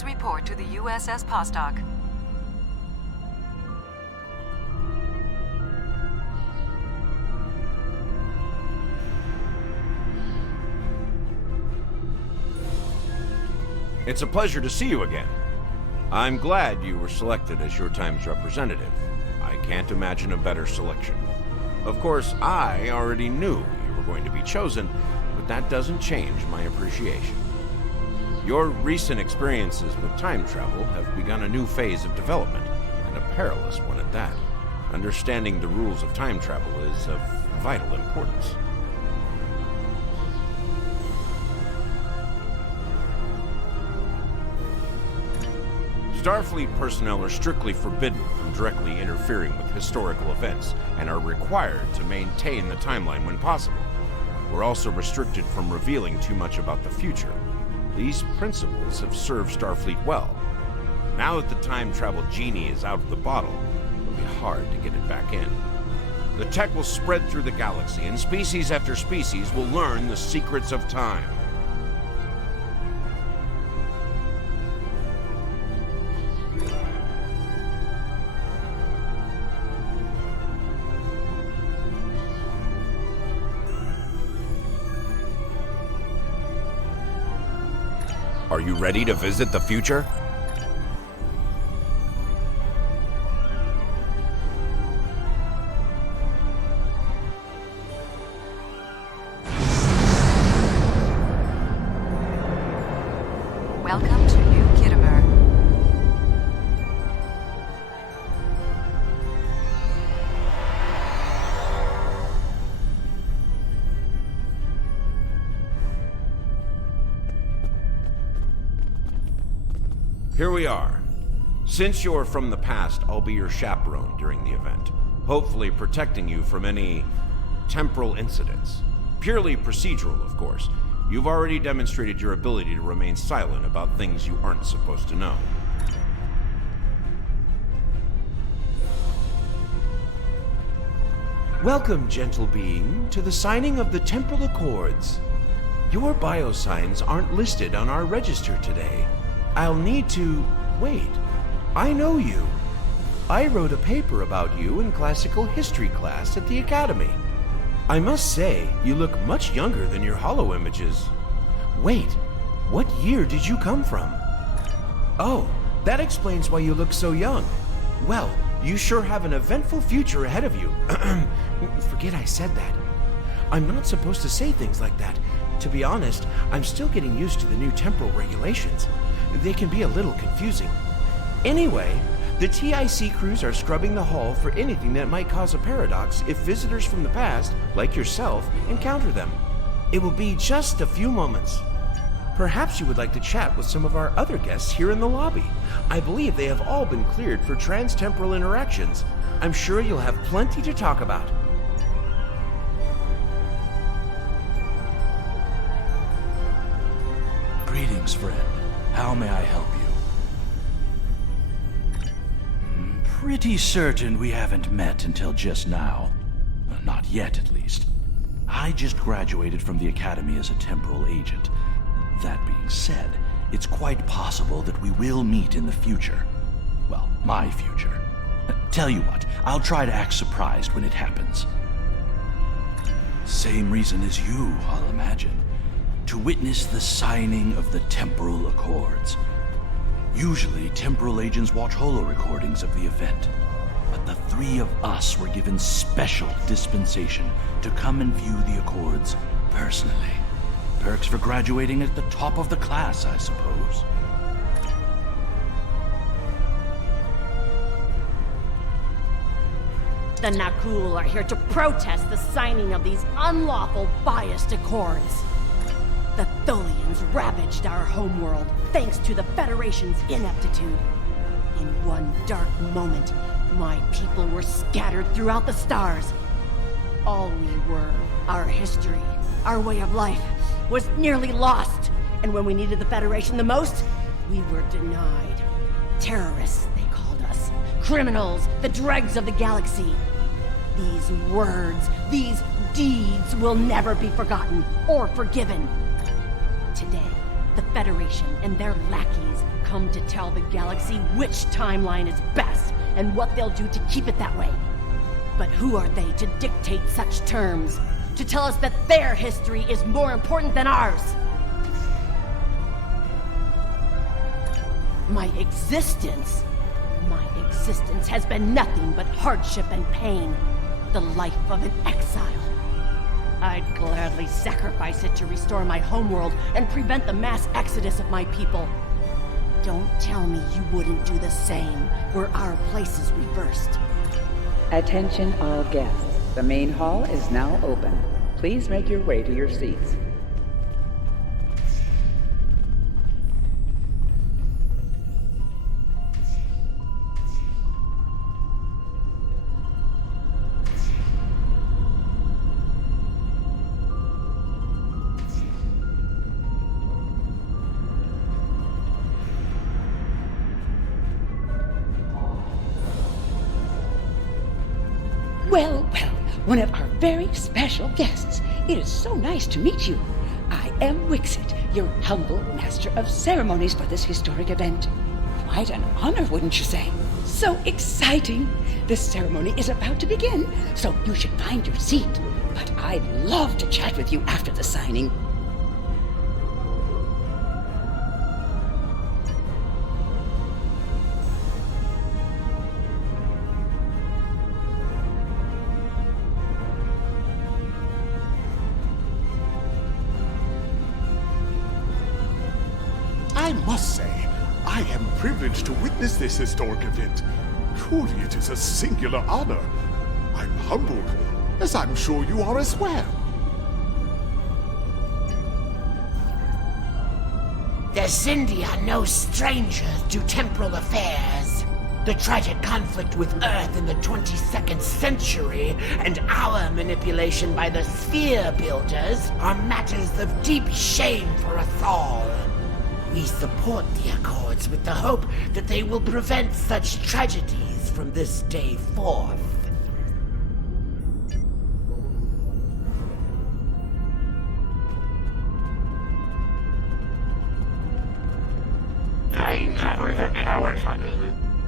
Please report to the USS Vostok. It's a pleasure to see you again. I'm glad you were selected as your time's representative. I can't imagine a better selection. Of course, I already knew you were going to be chosen, but that doesn't change my appreciation. Your recent experiences with time travel have begun a new phase of development, and a perilous one at that. Understanding the rules of time travel is of vital importance. Starfleet personnel are strictly forbidden from directly interfering with historical events and are required to maintain the timeline when possible. We're also restricted from revealing too much about the future. These principles have served Starfleet well. Now that the time travel genie is out of the bottle, it'll be hard to get it back in. The tech will spread through the galaxy, and species after species will learn the secrets of time. Are you ready to visit the future? Welcome to New Kittimer. Here we are. Since you're from the past, I'll be your chaperone during the event, hopefully protecting you from any temporal incidents. Purely procedural, of course. You've already demonstrated your ability to remain silent about things you aren't supposed to know. Welcome, gentle being, to the signing of the Temporal Accords. Your biosigns aren't listed on our register today. I'll need to... wait. I know you. I wrote a paper about you in classical history class at the Academy. I must say, you look much younger than your holo images. Wait, what year did you come from? Oh, that explains why you look so young. Well, you sure have an eventful future ahead of you. Forget I said that. I'm not supposed to say things like that. To be honest, I'm still getting used to the new temporal regulations. They can be a little confusing. Anyway, the TIC crews are scrubbing the hull for anything that might cause a paradox if visitors from the past, like yourself, encounter them. It will be just a few moments. Perhaps you would like to chat with some of our other guests here in the lobby. I believe they have all been cleared for trans-temporal interactions. I'm sure you'll have plenty to talk about. Greetings, friend. How may I help you? Pretty certain we haven't met until just now. Not yet, at least. I just graduated from the Academy as a temporal agent. That being said, it's quite possible that we will meet in the future. Well, my future. Tell you what, I'll try to act surprised when it happens. Same reason as you, I'll imagine. To witness the signing of the Temporal Accords. Usually, temporal agents watch holo recordings of the event. But the three of us were given special dispensation to come and view the Accords personally. Perks for graduating at the top of the class, I suppose. The Nakul are here to protest the signing of these unlawful, biased accords. The Tholians ravaged our homeworld thanks to the Federation's ineptitude. In one dark moment, my people were scattered throughout the stars. All we were, our history, our way of life, was nearly lost. And when we needed the Federation the most, we were denied. Terrorists, they called us. Criminals, the dregs of the galaxy. These words, these deeds will never be forgotten or forgiven. Today, the Federation and their lackeys come to tell the galaxy which timeline is best and what they'll do to keep it that way. But who are they to dictate such terms? To tell us that their history is more important than ours? My existence has been nothing but hardship and pain. The life of an exile. I'd gladly sacrifice it to restore my homeworld and prevent the mass exodus of my people. Don't tell me you wouldn't do the same were our places reversed. Attention all guests. The main hall is now open. Please make your way to your seats. Well, one of our very special guests. It is so nice to meet you. I am Wixit, your humble master of ceremonies for this historic event. Quite an honor, wouldn't you say? So exciting! The ceremony is about to begin, so you should find your seat. But I'd love to chat with you after the signing. I must say, I am privileged to witness this historic event. Truly, it is a singular honor. I'm humbled, as I'm sure you are as well. The Xindi are no strangers to temporal affairs. The tragic conflict with Earth in the 22nd century and our manipulation by the Sphere Builders are matters of deep shame for us all. We support the Accords with the hope that they will prevent such tragedies from this day forth. I cover the cowards on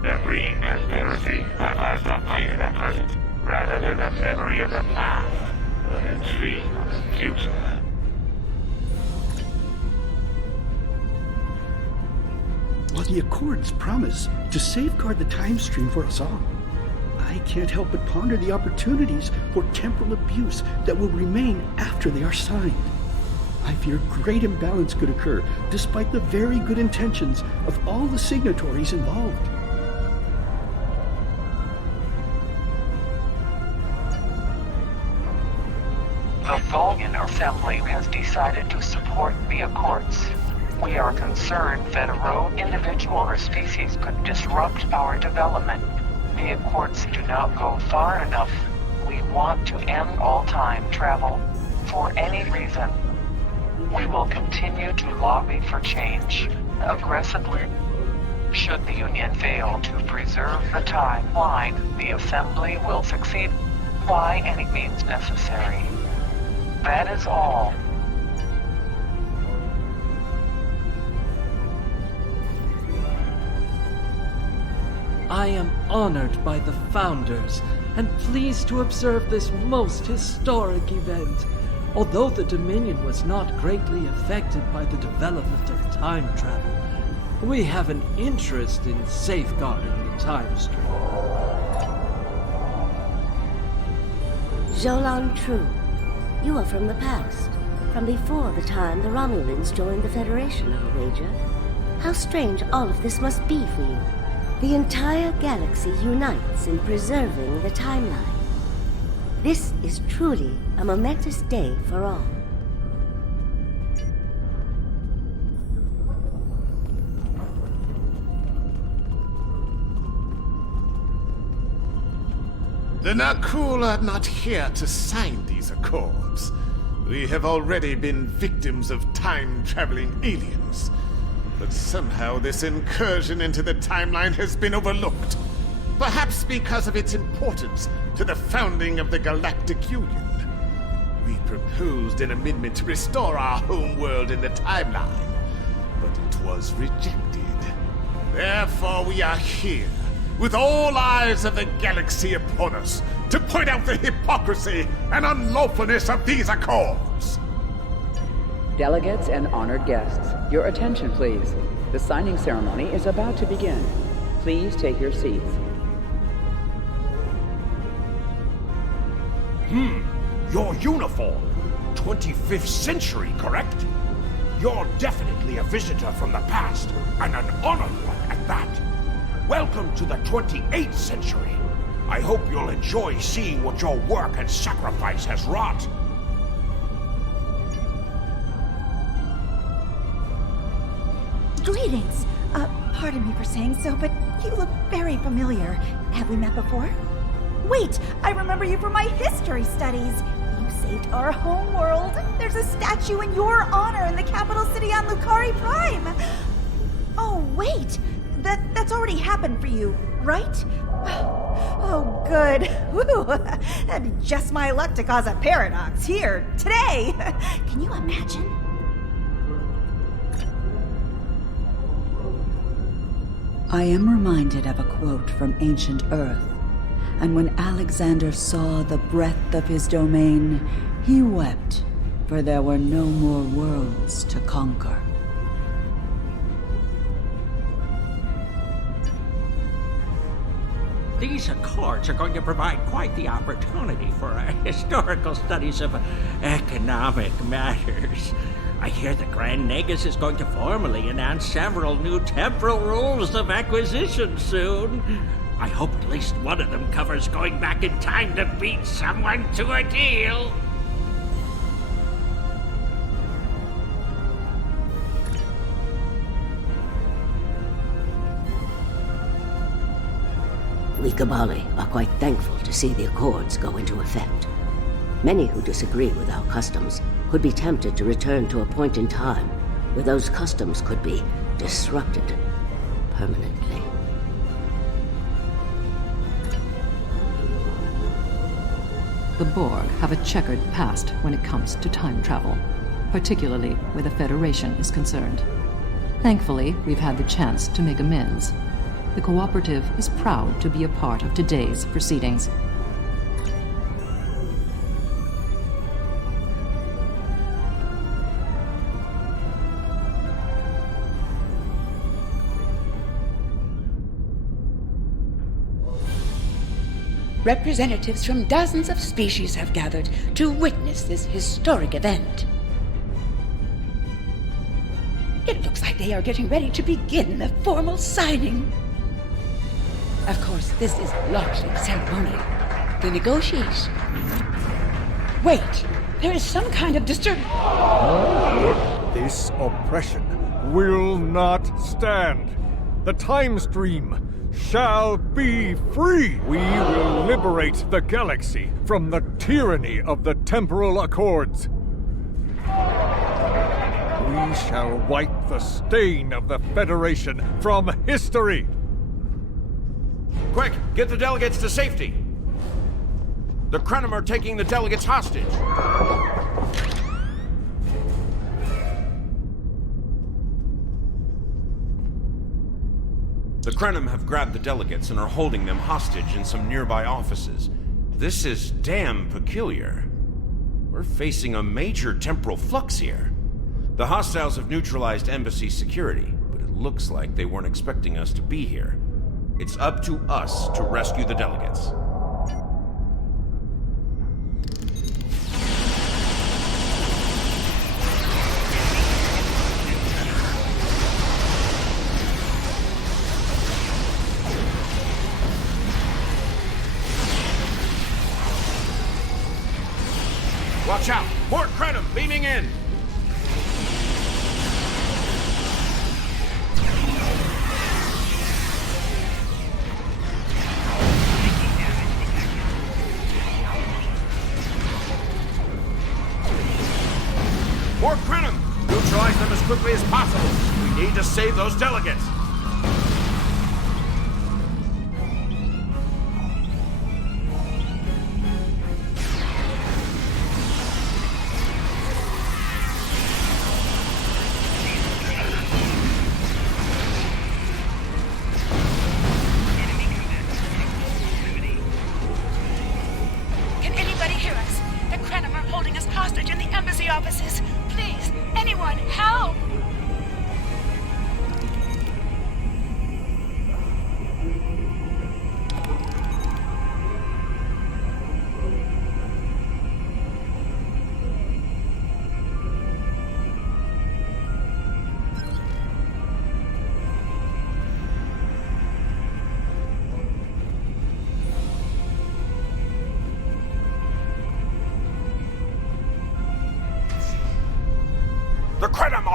every conspiracy that has not played at present, rather than a memory of the past, an intrigue of the future. While the Accords promise to safeguard the time stream for us all, I can't help but ponder the opportunities for temporal abuse that will remain after they are signed. I fear great imbalance could occur, despite the very good intentions of all the signatories involved. The Tholian Assembly has decided to support the Accords. We are concerned that a rogue individual or species could disrupt our development. The Accords do not go far enough. We want to end all time travel for any reason. We will continue to lobby for change aggressively. Should the Union fail to preserve the timeline, the Assembly will succeed by any means necessary. That is all. I am honored by the Founders and pleased to observe this most historic event. Although the Dominion was not greatly affected by the development of time travel, we have an interest in safeguarding the time stream. Jolan True, you are from the past, from before the time the Romulans joined the Federation, I'll wager. How strange all of this must be for you. The entire galaxy unites in preserving the timeline. This is truly a momentous day for all. The Nakul are not here to sign these accords. We have already been victims of time-traveling aliens. But somehow this incursion into the timeline has been overlooked. Perhaps because of its importance to the founding of the Galactic Union. We proposed an amendment to restore our home world in the timeline. but it was rejected. Therefore we are here, with all eyes of the galaxy upon us, to point out the hypocrisy and unlawfulness of these accords. Delegates and honored guests, your attention please. The signing ceremony is about to begin. Please take your seats. Your uniform. 25th century, correct? You're definitely a visitor from the past, and an honored one at that. Welcome to the 28th century. I hope you'll enjoy seeing what your work and sacrifice has wrought. Greetings. Pardon me for saying so, but you look very familiar. Have we met before? Wait, I remember you from my history studies. You saved our home world. There's a statue in your honor in the capital city on Lucari Prime. Oh, wait. That's already happened for you, right? Oh, good. Whew. That'd be just my luck to cause a paradox here, today. Can you imagine? I am reminded of a quote from ancient Earth. And when Alexander saw the breadth of his domain, he wept, for there were no more worlds to conquer. These Accords are going to provide quite the opportunity for historical studies of economic matters. I hear the Grand Nagus is going to formally announce several new temporal rules of acquisition soon. I hope at least one of them covers going back in time to beat someone to a deal. We Kabali are quite thankful to see the Accords go into effect. Many who disagree with our customs could be tempted to return to a point in time where those customs could be disrupted permanently. The Borg have a checkered past when it comes to time travel, particularly where the Federation is concerned. Thankfully, we've had the chance to make amends. The Cooperative is proud to be a part of today's proceedings. Representatives from dozens of species have gathered to witness this historic event. It looks like they are getting ready to begin the formal signing. Of course, this is largely ceremonial. The negotiation. Wait, there is some kind of disturbance. This oppression will not stand. The time stream shall be free. We will liberate the galaxy from the tyranny of the Temporal Accords. We shall wipe the stain of the Federation from history. Quick, get the delegates to safety. The Krenim are taking the delegates hostage. The Krenim have grabbed the delegates and are holding them hostage in some nearby offices. This is damn peculiar. We're facing a major temporal flux here. The hostiles have neutralized embassy security, but it looks like they weren't expecting us to be here. It's up to us to rescue the delegates. Watch out! More Krenim beaming in! More Krenim! Neutralize them as quickly as possible. We need to save those delegates.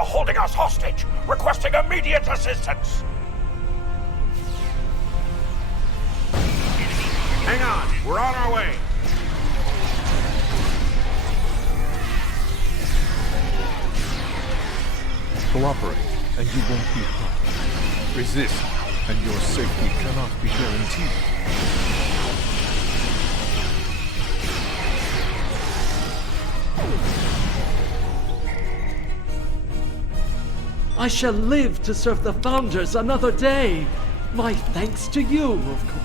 holding us hostage, requesting immediate assistance. Hang on, we're on our way. Cooperate, and you won't be harmed. Resist, and your safety cannot be guaranteed. I shall live to serve the Founders another day. My thanks to you, of course.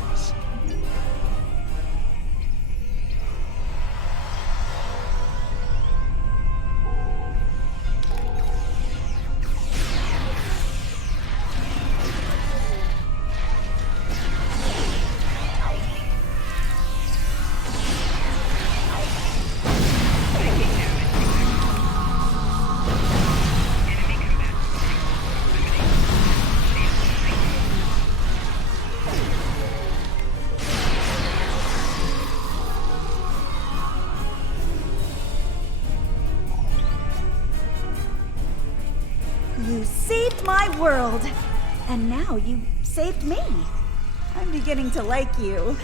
You saved my world, and now you saved me. I'm beginning to like you.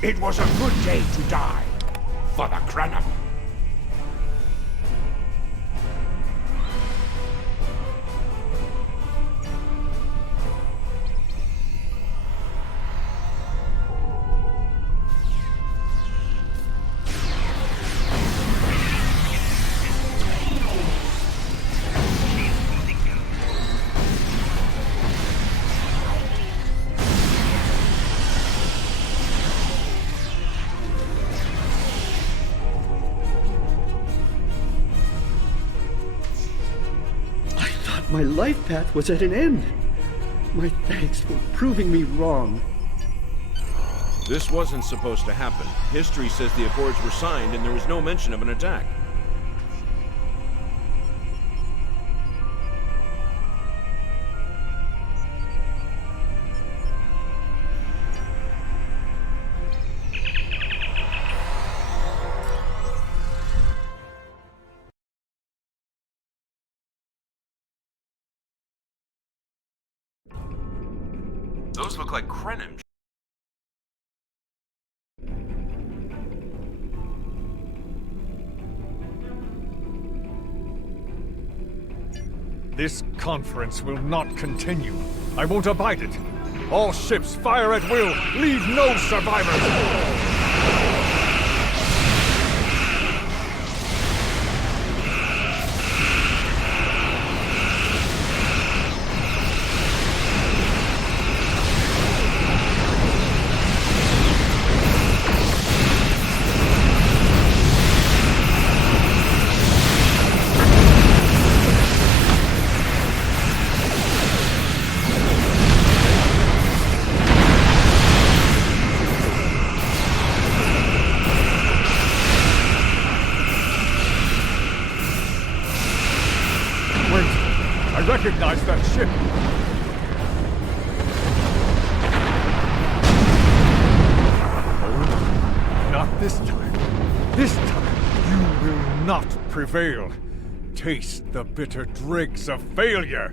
It was a good day to die for the Krenim. My life path was at an end. My thanks for proving me wrong. This wasn't supposed to happen. History says the Accords were signed and there was no mention of an attack. Those look like Krenim. This conference will not continue. I won't abide it. All ships fire at will. Leave no survivors. Recognize that ship. Oh, not this time. This time, you will not prevail. Taste the bitter dregs of failure.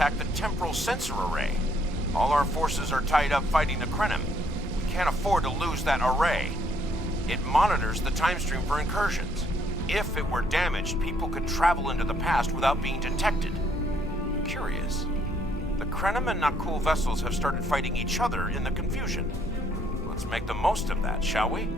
attack the temporal sensor array. All our forces are tied up fighting the Krenim. We can't afford to lose that array. It monitors the time stream for incursions. If it were damaged, people could travel into the past without being detected. Curious. The Krenim and Nakul vessels have started fighting each other in the confusion. Let's make the most of that, shall we?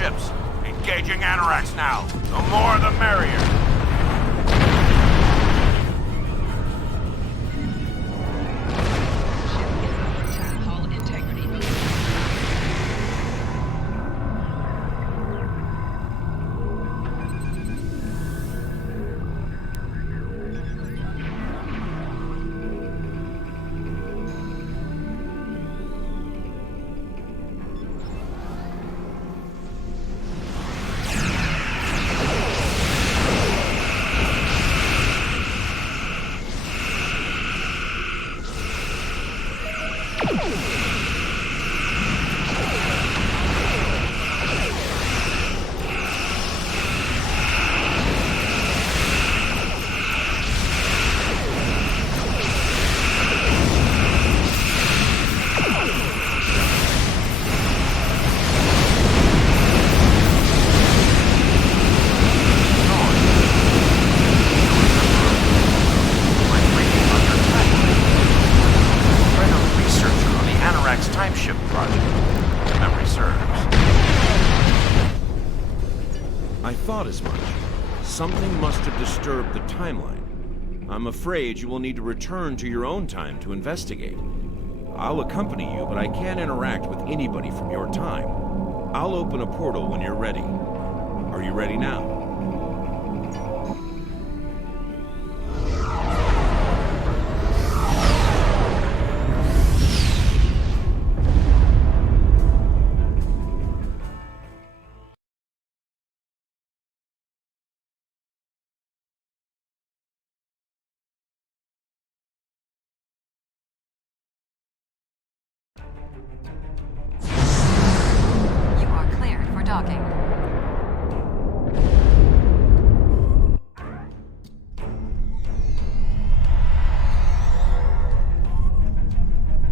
ships. Engaging anoraks now. The more the merrier. Something must have disturbed the timeline. I'm afraid you will need to return to your own time to investigate. I'll accompany you, but I can't interact with anybody from your time. I'll open a portal when you're ready. Are you ready now?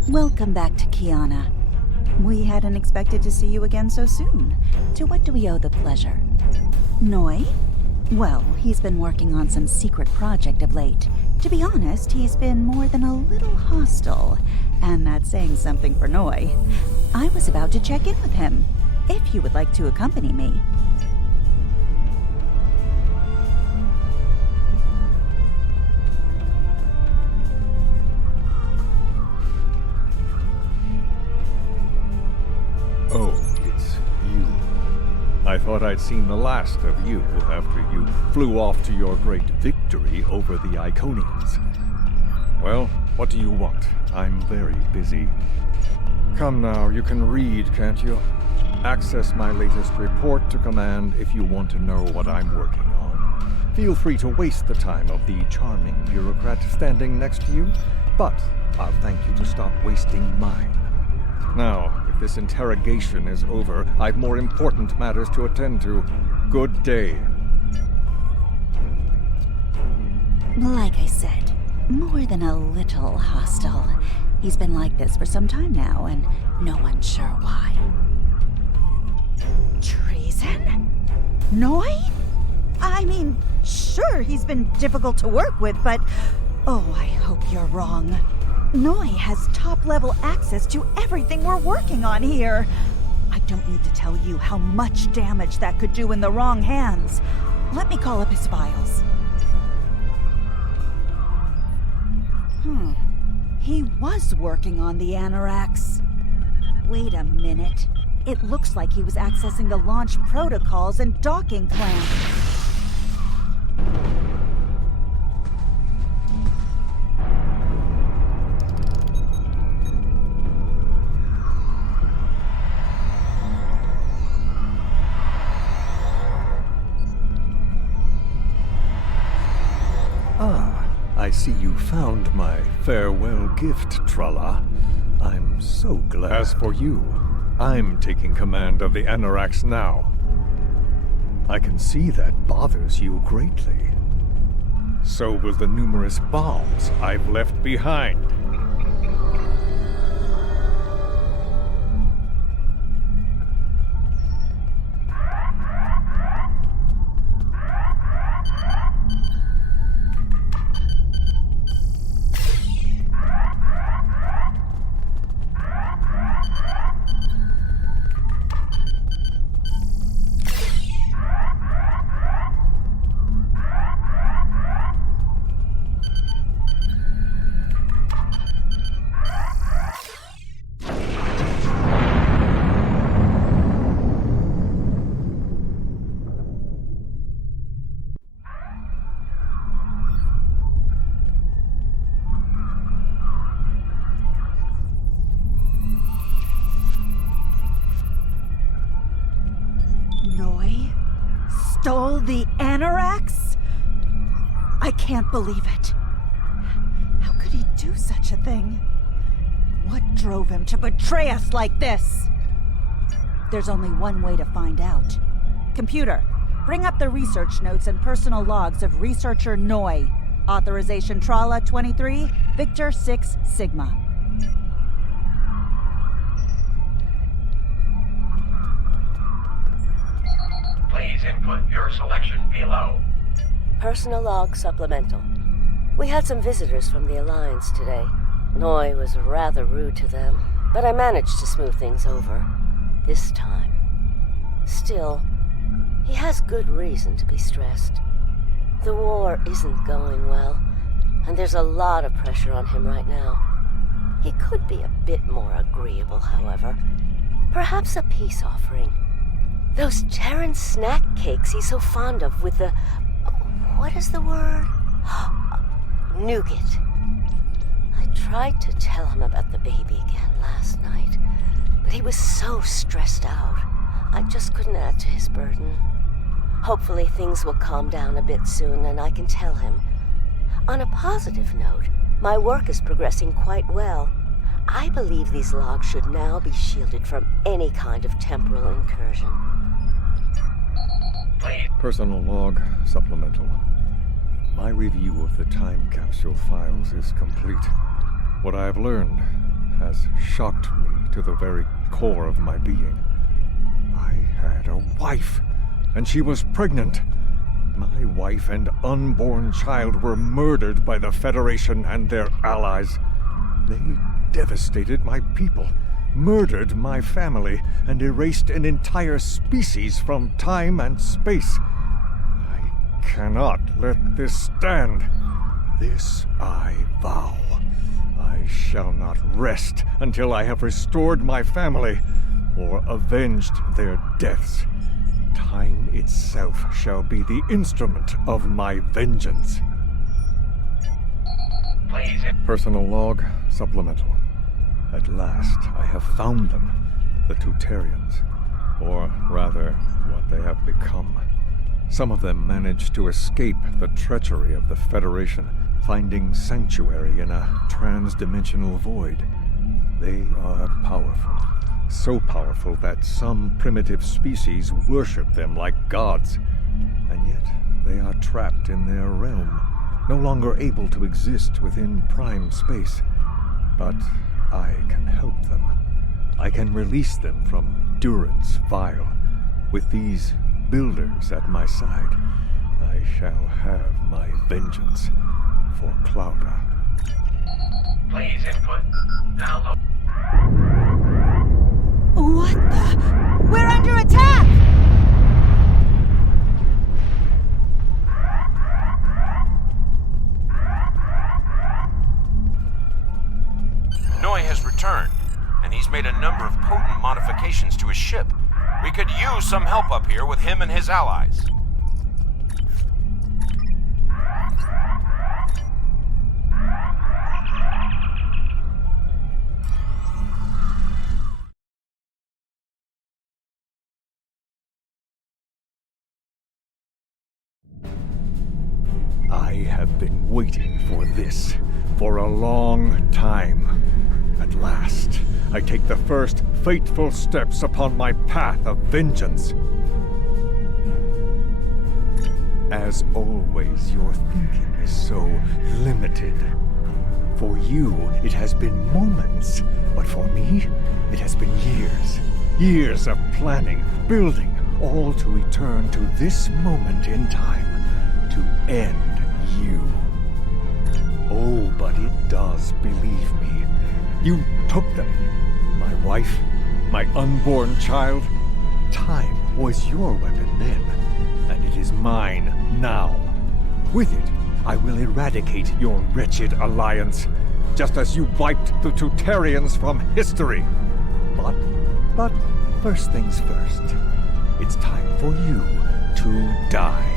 Welcome back to Kiana. We hadn't expected to see you again so soon. To what do we owe the pleasure? Ngai? Well, he's been working on some secret project of late. To be honest, he's been more than a little hostile, and that's saying something for Ngai. I was about to check in with him, if you would like to accompany me. Oh, it's you. I thought I'd seen the last of you after you flew off to your great victory over the Iconians. Well, what do you want? I'm very busy. Come now, you can read, can't you? Access my latest report to command if you want to know what I'm working on. Feel free to waste the time of the charming bureaucrat standing next to you, but I'll thank you to stop wasting mine. Now, if this interrogation is over, I've more important matters to attend to. Good day. Like I said, more than a little hostile. He's been like this for some time now, and no one's sure why. Treason? Ngai? I mean, sure, he's been difficult to work with, but... Oh, I hope you're wrong. Ngai has top-level access to everything we're working on here. I don't need to tell you how much damage that could do in the wrong hands. Let me call up his files. He was working on the Anoraks. Wait a minute. It looks like he was accessing the launch protocols and docking plans. I see you found my farewell gift, Tralla. I'm so glad. As for you, I'm taking command of the Anoraks now. I can see that bothers you greatly. So will the numerous bombs I've left behind. Stole the Anoraks? I can't believe it. How could he do such a thing? What drove him to betray us like this? There's only one way to find out. Computer, bring up the research notes and personal logs of researcher Ngai. Authorization Tralla 23, Victor 6 Sigma. Please input your selection below. Personal log supplemental. We had some visitors from the Alliance today. Ngai was rather rude to them, but I managed to smooth things over. This time. Still, he has good reason to be stressed. The war isn't going well, and there's a lot of pressure on him right now. He could be a bit more agreeable, however. Perhaps a peace offering. Those Terran snack cakes he's so fond of with the... what is the word? Nougat. I tried to tell him about the baby again last night, but he was so stressed out. I just couldn't add to his burden. Hopefully things will calm down a bit soon and I can tell him. On a positive note, my work is progressing quite well. I believe these logs should now be shielded from any kind of temporal incursion. Personal log supplemental. My review of the time capsule files is complete. What I have learned has shocked me to the very core of my being. I had a wife, and she was pregnant. My wife and unborn child were murdered by the Federation and their allies. They devastated my people, murdered my family, and erased an entire species from time and space. I cannot let this stand. This I vow. I shall not rest until I have restored my family or avenged their deaths. Time itself shall be the instrument of my vengeance. Please. Personal log, supplemental. At last, I have found them, the Tutarians. Or rather, what they have become. Some of them managed to escape the treachery of the Federation, finding sanctuary in a trans-dimensional void. They are powerful. So powerful that some primitive species worship them like gods. And yet, they are trapped in their realm, no longer able to exist within prime space. But I can help them. I can release them from Duran's vial. With these builders at my side, I shall have my vengeance for Clouda. Please input. Download. What the? We're under attack! Ngai has returned, and he's made a number of potent modifications to his ship. We could use some help up here with him and his allies. I have been waiting for this for a long time. At last, I take the first fateful steps upon my path of vengeance. As always, your thinking is so limited. For you, it has been moments, but for me, it has been years. Years of planning, building, all to return to this moment in time, to end you. Oh, but it does, believe me. You took them. My wife, my unborn child. Time was your weapon then, and it is mine now. With it, I will eradicate your wretched alliance, just as you wiped the Tutarians from history. But first things first. It's time for you to die.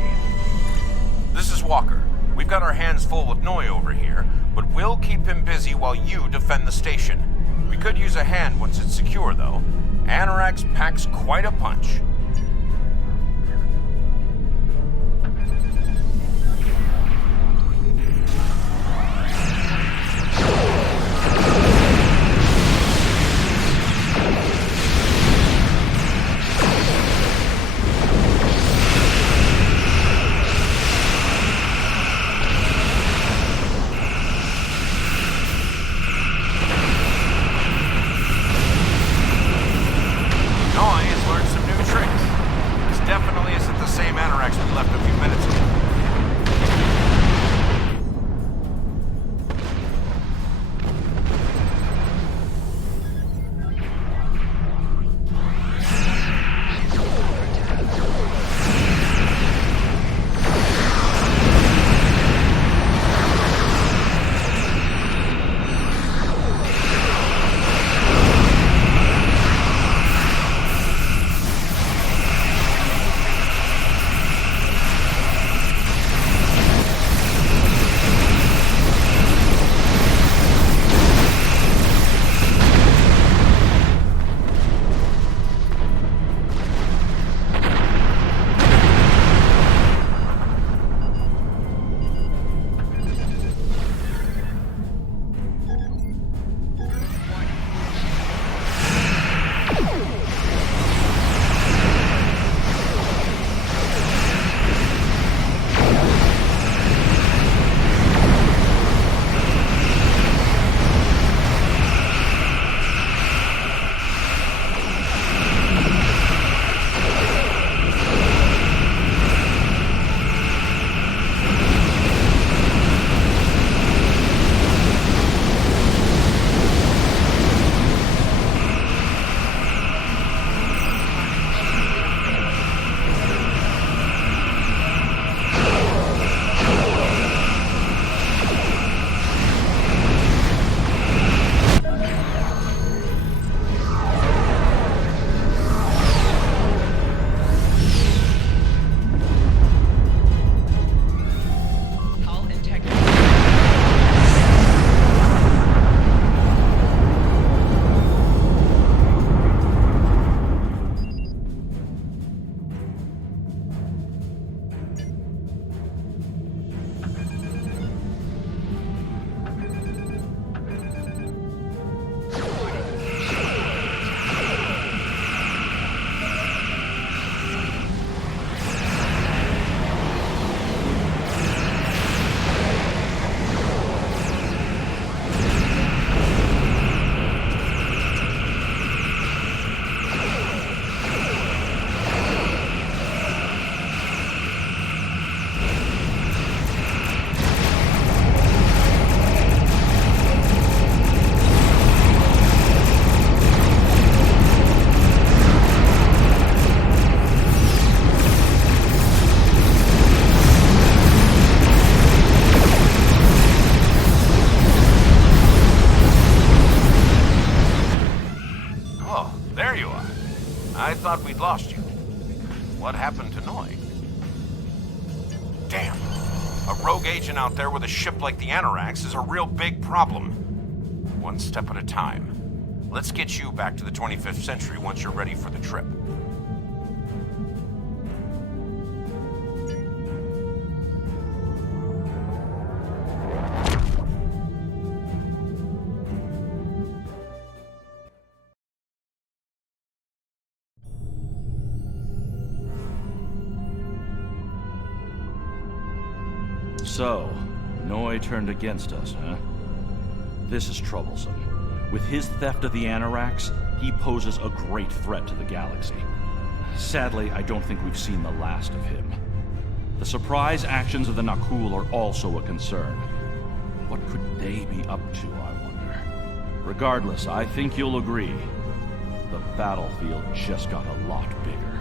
This is Walker. We've got our hands full with Ngai over here, but we'll keep him busy while you defend the station. We could use a hand once it's secure, though. Anorax packs quite a punch. Ngai has learned some new tricks. There you are. I thought we'd lost you. What happened to Ngai? Damn. A rogue agent out there with a ship like the Anoraks is a real big problem. One step at a time. Let's get you back to the 25th century once you're ready for the trip. So, Ngai turned against us, huh? This is troublesome. With his theft of the Anoraks, he poses a great threat to the galaxy. Sadly, I don't think we've seen the last of him. The surprise actions of the Nakul are also a concern. What could they be up to, I wonder? Regardless, I think you'll agree, the battlefield just got a lot bigger.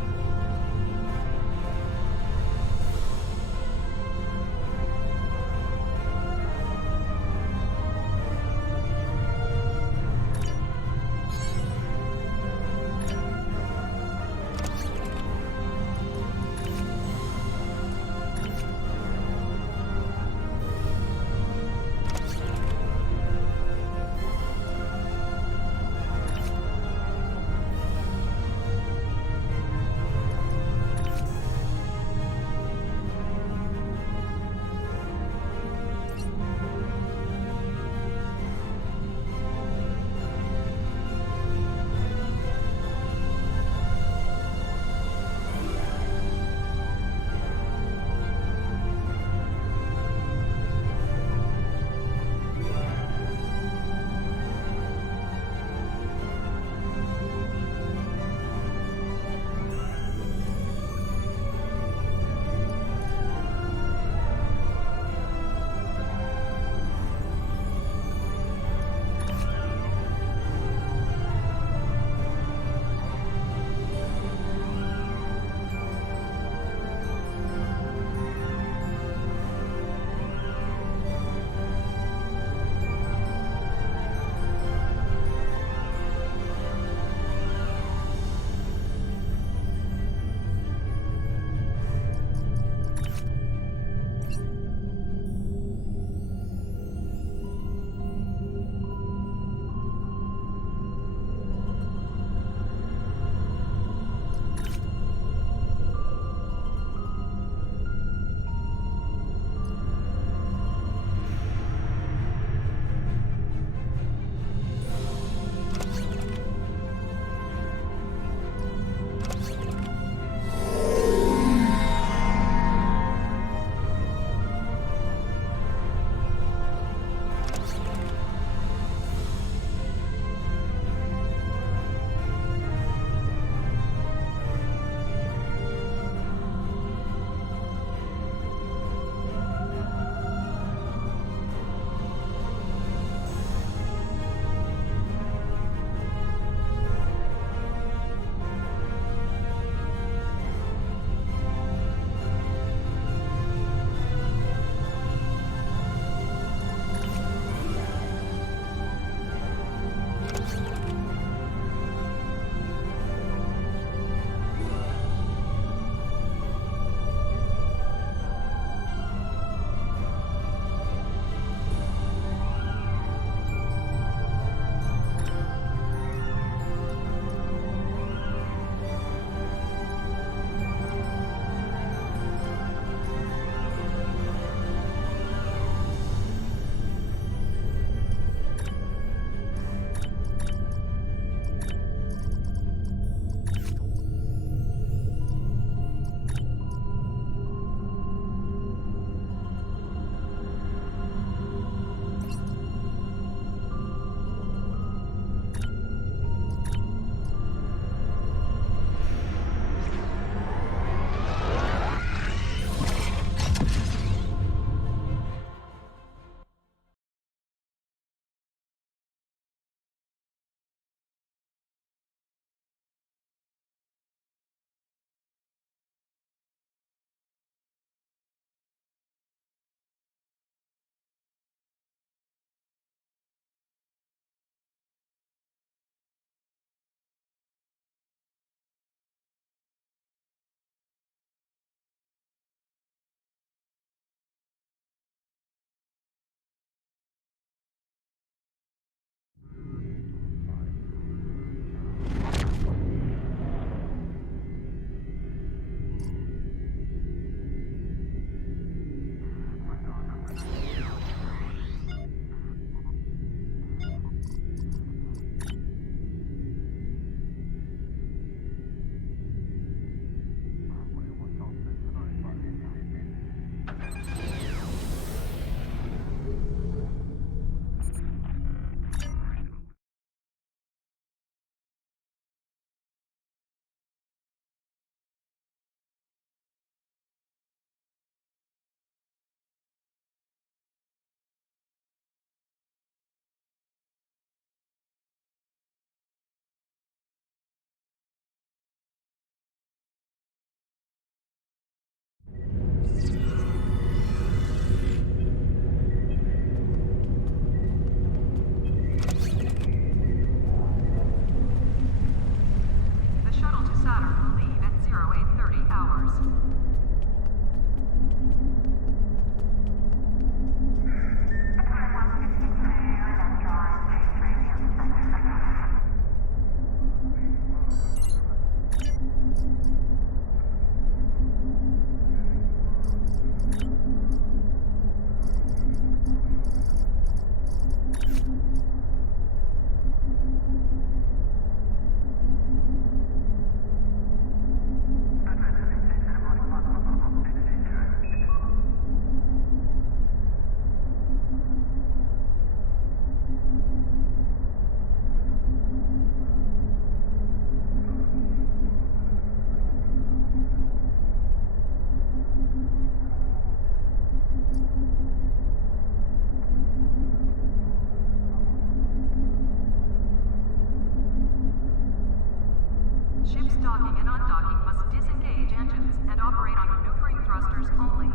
docking and undocking must disengage engines and operate on maneuvering thrusters only.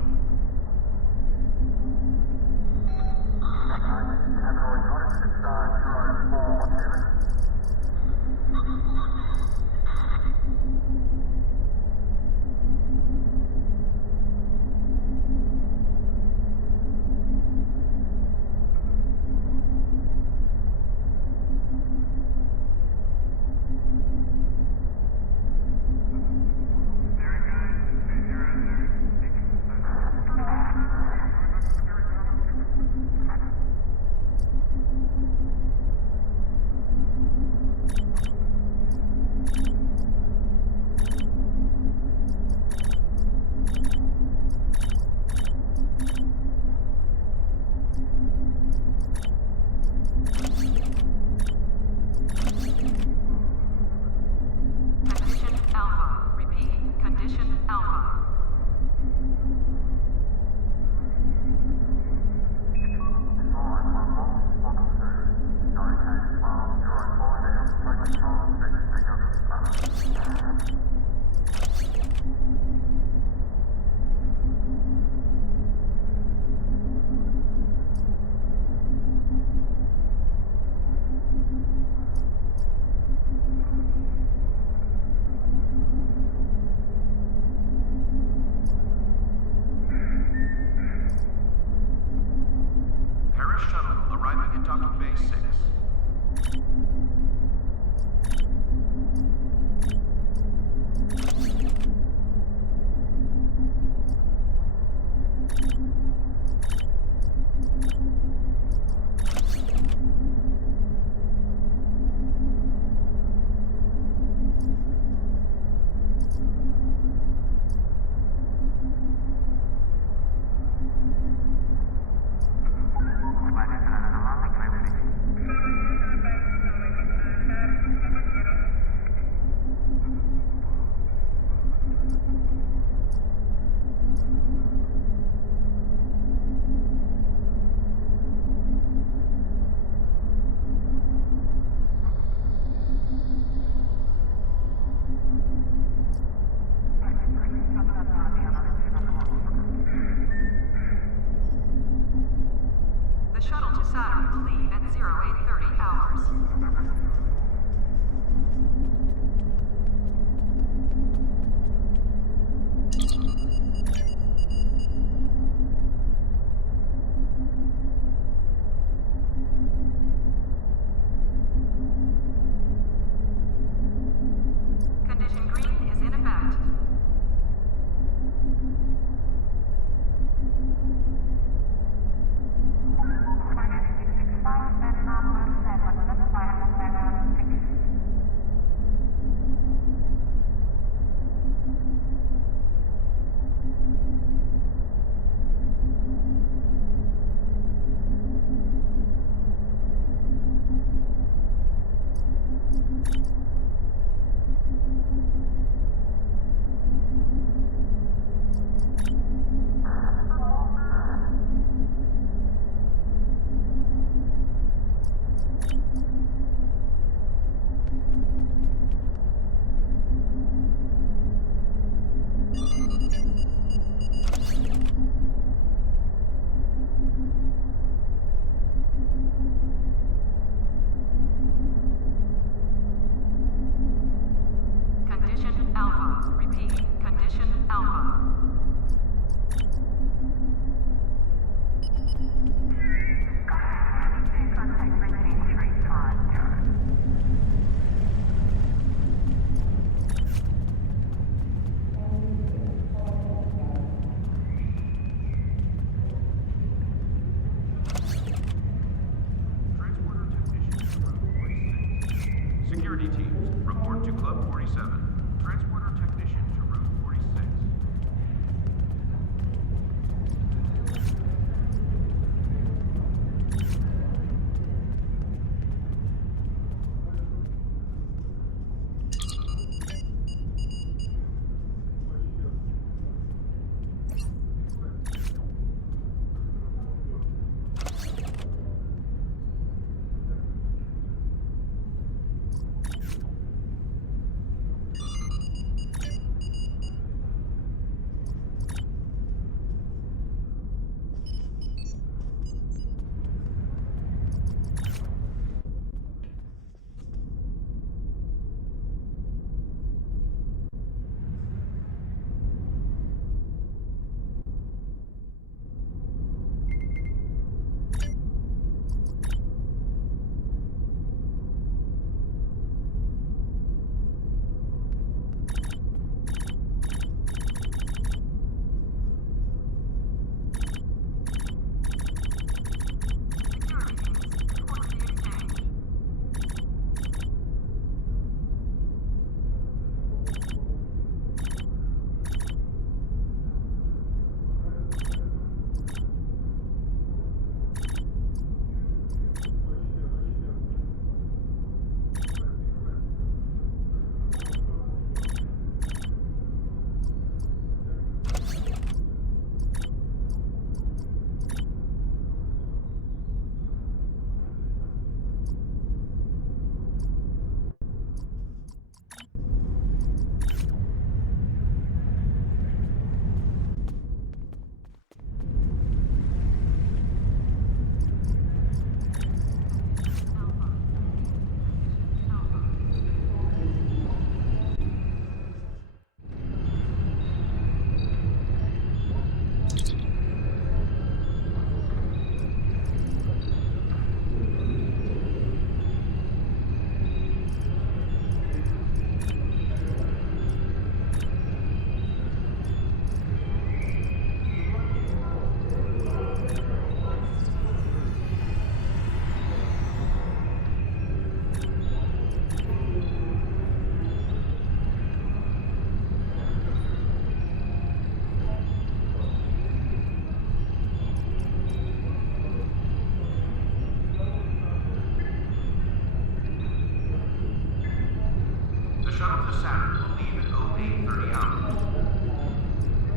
shuttle to Saturn will leave at 0830 hours.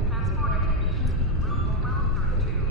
Transporter technician, room 1232.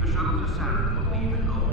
The shuttle to Saturn will leave at 0830.